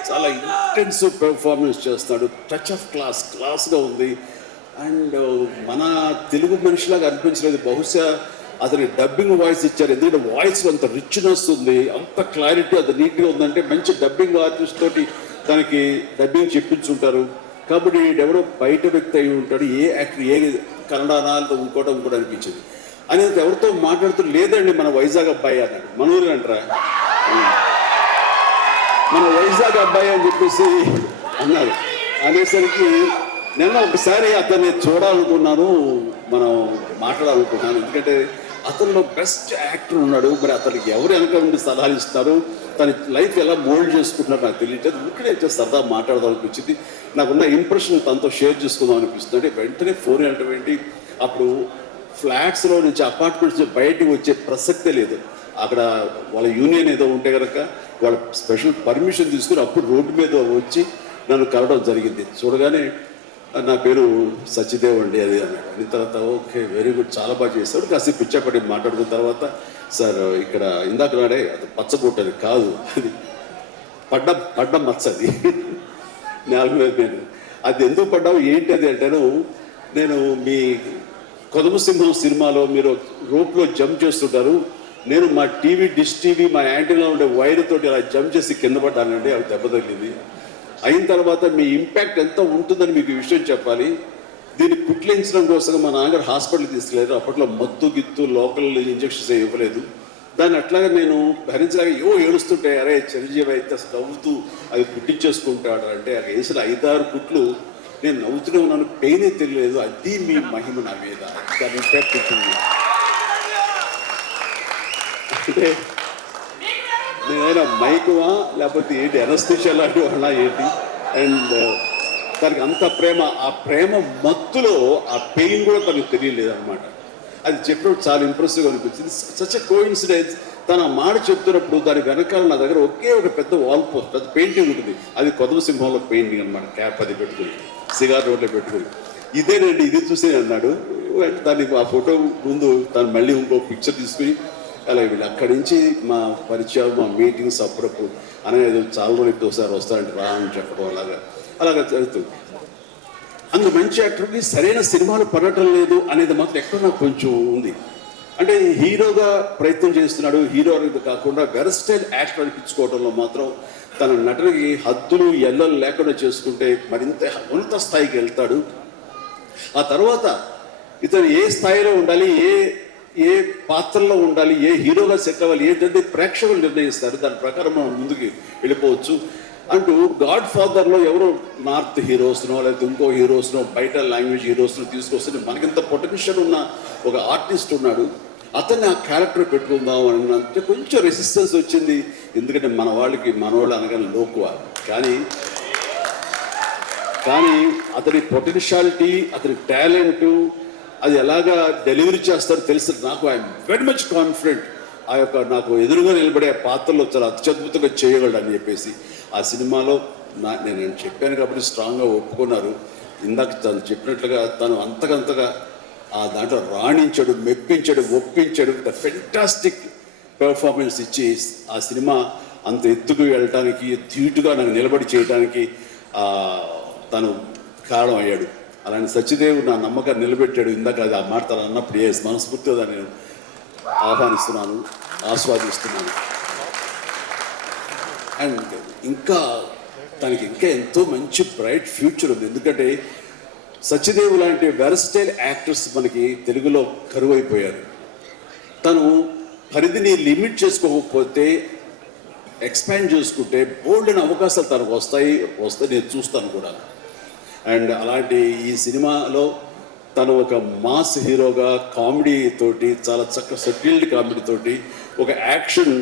చాలా ఇంటెన్సివ్ పెర్ఫార్మెన్స్ చేస్తున్నాడు, టచ్ ఆఫ్ క్లాస్గా ఉంది. అండ్ మన తెలుగు మనిషిలాగా అనిపించలేదు. బహుశా అతని డబ్బింగ్ వాయిస్ ఇచ్చారు, ఎందుకంటే వాయిస్ అంత రిచ్నెస్ ఉంది, అంత క్లారిటీ, అంత నీట్గా ఉందంటే మంచి డబ్బింగ్ ఆర్టిస్ట్ తోటి తనకి డబ్బింగ్ చెప్పించుంటారు. కాబట్టి ఎవరో బయట వ్యక్తి అయి ఉంటాడు. ఏ యాక్టర్, ఏ కన్నడనా ఇంకోటి అనిపించింది. అనేది ఎవరితో మాట్లాడుతూ లేదండి మన వైజాగ్ అబ్బాయి అన్నాడు. మన ఊరు అంటారా, మన వైజాగ్ అబ్బాయి అని చెప్పేసి అన్నారు. అనేసరికి నేను ఒకసారి అతన్ని చూడాలనుకున్నాను, మనం మాట్లాడాలనుకున్నాను. ఎందుకంటే అతనిలో బెస్ట్ యాక్టర్ ఉన్నాడు. మరి అతనికి ఎవరు వెనక నుండి సలహాలు ఇస్తున్నారు, తన లైఫ్ ఎలా మోల్డ్ చేసుకుంటున్నారు నాకు తెలియట్లేదు. ఇక్కడే సరదా మాట్లాడదాం అనిపించింది. నాకున్న ఇంప్రెషన్ తనతో షేర్ చేసుకుందాం అనిపిస్తుంది. అంటే వెంటనే ఫోన్ అంటే అప్పుడు ఫ్లాట్స్లో నుంచి అపార్ట్మెంట్స్ నుంచి బయటికి వచ్చే ప్రసక్తే లేదు. అక్కడ వాళ్ళ యూనియన్ ఏదో ఉంటే కనుక వాళ్ళ స్పెషల్ పర్మిషన్ తీసుకుని అప్పుడు రోడ్డు మీద వచ్చి నన్ను కలవడం జరిగింది. చూడగానే నా పేరు సత్యదేవ్ అండి అది అన్నాడు. అయిన తర్వాత ఓకే వెరీ గుడ్, చాలా బాగా చేస్తాడు. కాసేపు పిచ్చాపడి మాట్లాడుకున్న తర్వాత సార్ ఇక్కడ ఇందాక నాడే అది పచ్చబొట్టది కాదు, అది పడ్డ మచ్చ, అది నేల మీద నేను అది ఎందుకు పడ్డావు ఏంటి అది అంటాను. నేను మీ కొదమసింహం సినిమాలో మీరు రోప్లో జంప్ చేస్తుంటారు, నేను మా డిష్ టీవీ మా యాంటీలో ఉండే వైర్ తోటి అలా జంప్ చేసి కింద పడ్డానండి, అవి దెబ్బ తగిలింది. అయిన తర్వాత మీ ఇంపాక్ట్ ఎంత ఉంటుందని మీకు విషయం చెప్పాలి. దీన్ని కుట్లించడం కోసం మా నాన్నగారు హాస్పిటల్కి తీసుకెళ్ళారు. అప్పట్లో మత్తు గిత్తు లోకల్ ఇంజక్షన్స్ ఇవ్వలేదు. దాన్ని అట్లాగా నేను భరించలేక ఏడుస్తుంటే అరే చిరంజీవి అయితే అసలు నవ్వుతూ అది కుట్టించేసుకుంటాడు అంటే అది వేసిన 5-6 కుట్లు నేను నవ్వుతూనే ఉన్నాను, పెయినే తెలియలేదు. అది మీ మహిమ నా మీద, దాని ఇంపాక్ట్ ఉంటుంది. అంటే నేనైనా మైకువా లేకపోతే ఏంటి ఎనస్థిషియా లాంటి వాళ్ళ ఏంటి. అండ్ తనకి అంత ప్రేమ, ఆ ప్రేమ మత్తులో ఆ పెయిన్ కూడా తనకు తెలియలేదు అనమాట. అది చెప్పినప్పుడు చాలా ఇంప్రెసివ్గా అనిపించింది. Such a coincidence. తను ఆ మాట చెప్తున్నప్పుడు దాని వెనకాల నా దగ్గర ఒకే ఒక పెద్ద వాల్ పోస్ట్, పెద్ద పెయింటింగ్ ఉంటుంది. అది కొదమసింహంలో పెయింటింగ్ అనమాట. క్యాప్ అది పెట్టుకుని సిగార్ రోడ్లో పెట్టుకుని ఇదేనండి ఇది చూసి అన్నాడు. దాన్ని ఆ ఫోటో ముందు తను మళ్ళీ ఇంకో పిక్చర్ తీసుకుని అలా వీళ్ళు అక్కడి నుంచి మా పరిచయాలు మా మీటింగ్స్ అప్పుడప్పుడు అనేది చాలా రోజులు ఒకసారి వస్తారంటే రా అని చెప్పడం అలాగా జరుగుతుంది. అందు మంచి యాక్టర్కి సరైన సినిమాలు పడటం లేదు అనేది మాత్రం ఎక్కడ నాకు కొంచెం ఉంది. అంటే హీరోగా ప్రయత్నం చేస్తున్నాడు, హీరో అనేది కాకుండా వెర్స్టైల్ యాక్టర్ అనిపించుకోవడంలో మాత్రం తన నటనకి హద్దులు ఎల్లలు లేకుండా చేసుకుంటే మరింత ఉన్నత స్థాయికి వెళ్తాడు. ఆ తర్వాత ఇతను ఏ స్థాయిలో ఉండాలి, ఏ పాత్రలో ఉండాలి, ఏ హీరోగా సెట్ అవ్వాలి ఏంటంటే ప్రేక్షకులు నిర్ణయిస్తారు. దాని ప్రకారం మనం ముందుకు వెళ్ళిపోవచ్చు అంటూ గాడ్ ఫాదర్లో ఎవరో నార్త్ హీరోస్నో లేకపోతే ఇంకో హీరోస్నో బయట లాంగ్వేజ్ హీరోస్నో తీసుకొస్తే మనకింత పొటెన్షియల్ ఉన్న ఒక ఆర్టిస్ట్ ఉన్నాడు, అతన్ని ఆ క్యారెక్టర్ పెట్టుకుందాం అని అంటే కొంచెం రెసిస్టెన్స్ వచ్చింది. ఎందుకంటే మన వాళ్ళు అనగానే లోకువ. కానీ అతని పొటెన్షియాలిటీ, అతని టాలెంటు, అది ఎలాగా డెలివరీ చేస్తారో తెలుసు నాకు. ఐఎమ్ వెరీ మచ్ కాన్ఫిడెంట్ ఆ యొక్క నాకు ఎదురుగా నిలబడే పాత్రలో చాలా అత్యద్భుతంగా చేయగలడు అని చెప్పేసి ఆ సినిమాలో నేను చెప్పాను కాబట్టి స్ట్రాంగ్గా ఒప్పుకున్నారు. ఇందాక తను చెప్పినట్లుగా తను అంతకంతగా ఆ దాంట్లో రాణించాడు, మెప్పించాడు, ఒప్పించాడు. ద ఫెంటాస్టిక్ పెర్ఫార్మెన్స్ ఇచ్చి ఆ సినిమా అంత ఎత్తుకు వెళ్ళటానికి, ధీటుగా నాకు నిలబడి చేయడానికి తను కారణం అయ్యాడు. అలాంటి సత్యదేవ్ నా నమ్మకాన్ని నిలబెట్టాడు. ఇందాక అది ఆ మాట తను అన్నప్పుడు మనస్ఫూర్తిగా దాన్ని నేను ఆహ్వానిస్తున్నాను, ఆస్వాదిస్తున్నాను. అండ్ ఇంకా తనకి ఇంకా ఎంతో మంచి బ్రైట్ ఫ్యూచర్ ఉంది. ఎందుకంటే సత్యదేవ్ లాంటి వెర్స్టైల్ యాక్టర్స్ మనకి తెలుగులో కరువైపోయారు. తను పరిధిని లిమిట్ చేసుకోకపోతే, ఎక్స్పాండ్ చేసుకుంటే బోల్డ్ అయిన అవకాశాలు తనకు వస్తాయి నేను చూస్తాను కూడా. అండ్ అలాంటి ఈ సినిమాలో తను ఒక మాస్ హీరోగా కామెడీ తోటి, చాలా చక్కగా సెటిల్డ్ కామెడీ తోటి, ఒక యాక్షన్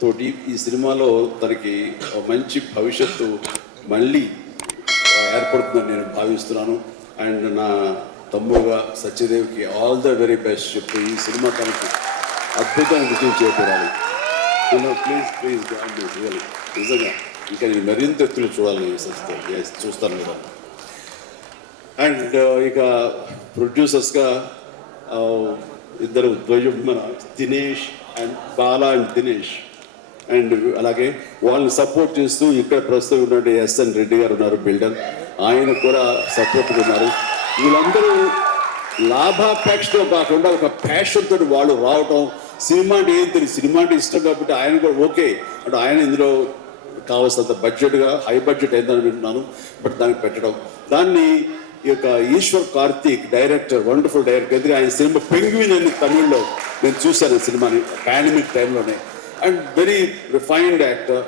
తోటి ఈ సినిమాలో తనకి ఒక మంచి భవిష్యత్తు మళ్ళీ ఏర్పడుతుందని నేను భావిస్తున్నాను. అండ్ నా తమ్ముడుగా సత్యదేవ్కి ఆల్ ద వెరీ బెస్ట్ చెప్పి ఈ సినిమా తనకి అద్భుతంగా విజయం చేకూరాలి. ప్లీజ్ రియల్లీ నిజంగా ఇంకా నేను మరింత ఎత్తులు చూడాలని చూస్తాను కదా. అండ్ ఇక ప్రొడ్యూసర్స్గా ఇద్దరు ద్వయం మన Dinesh and Bala and Dinesh, and అలాగే వాళ్ళని సపోర్ట్ చేస్తూ ఇక్కడ ప్రస్తుతం ఉన్నటువంటి ఎస్ఎన్ రెడ్డి గారు ఉన్నారు, బిల్డర్, ఆయన కూడా సపోర్ట్గా ఉన్నారు. వీళ్ళందరూ లాభాపేక్షతో కాకుండా ఒక ప్యాషన్ తోటి వాళ్ళు రావటం. సినిమా అంటే ఏం తెలియదు, సినిమా అంటే ఇష్టం కాబట్టి ఆయన కూడా ఓకే అంటే ఆయన ఇందులో కావాల్సినంత బడ్జెట్గా హై బడ్జెట్ అయిందని వింటున్నాను. బట్ దానికి పెట్టడం దాన్ని ఈ యొక్క Ishwar Karthik director, wonderful director. ఎందుకంటే ఆయన సినిమా పెంగ్విన్ అని తమిళ్లో నేను చూశాను ఈ సినిమాని పాండమిక్ టైంలోనే. And very refined actor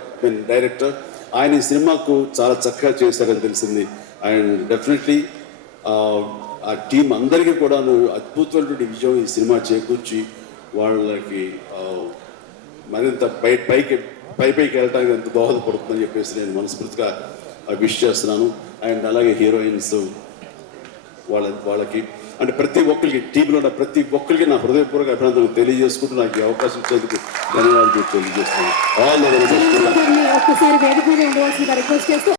director. ఆయన ఈ సినిమాకు చాలా చక్కగా చేశారని తెలిసింది. అండ్ డెఫినెట్లీ ఆ టీం అందరికీ కూడా అద్భుతమైనటువంటి విజయం ఈ సినిమా చేకూర్చి వాళ్ళకి మరింత పైకి వెళ్ళడానికి ఎంత దోహదపడుతుందని చెప్పేసి నేను మనస్ఫూర్తిగా విష్ చేస్తున్నాను. అండ్ అలాగే హీరోయిన్స్ వాళ్ళకి అంటే ప్రతి ఒక్కరికి టీంలో ఉన్న ప్రతి ఒక్కరికి నా హృదయపూర్వక అభినందనలు తెలియజేసుకుంటూ నాకు ఈ అవకాశం ఇచ్చేందుకు ధన్యవాదాలు తెలియజేస్తున్నాను. ఒక్కసారి వేదిక మీద ఉండవలసిందిగా రిక్వెస్ట్ చేస్తూ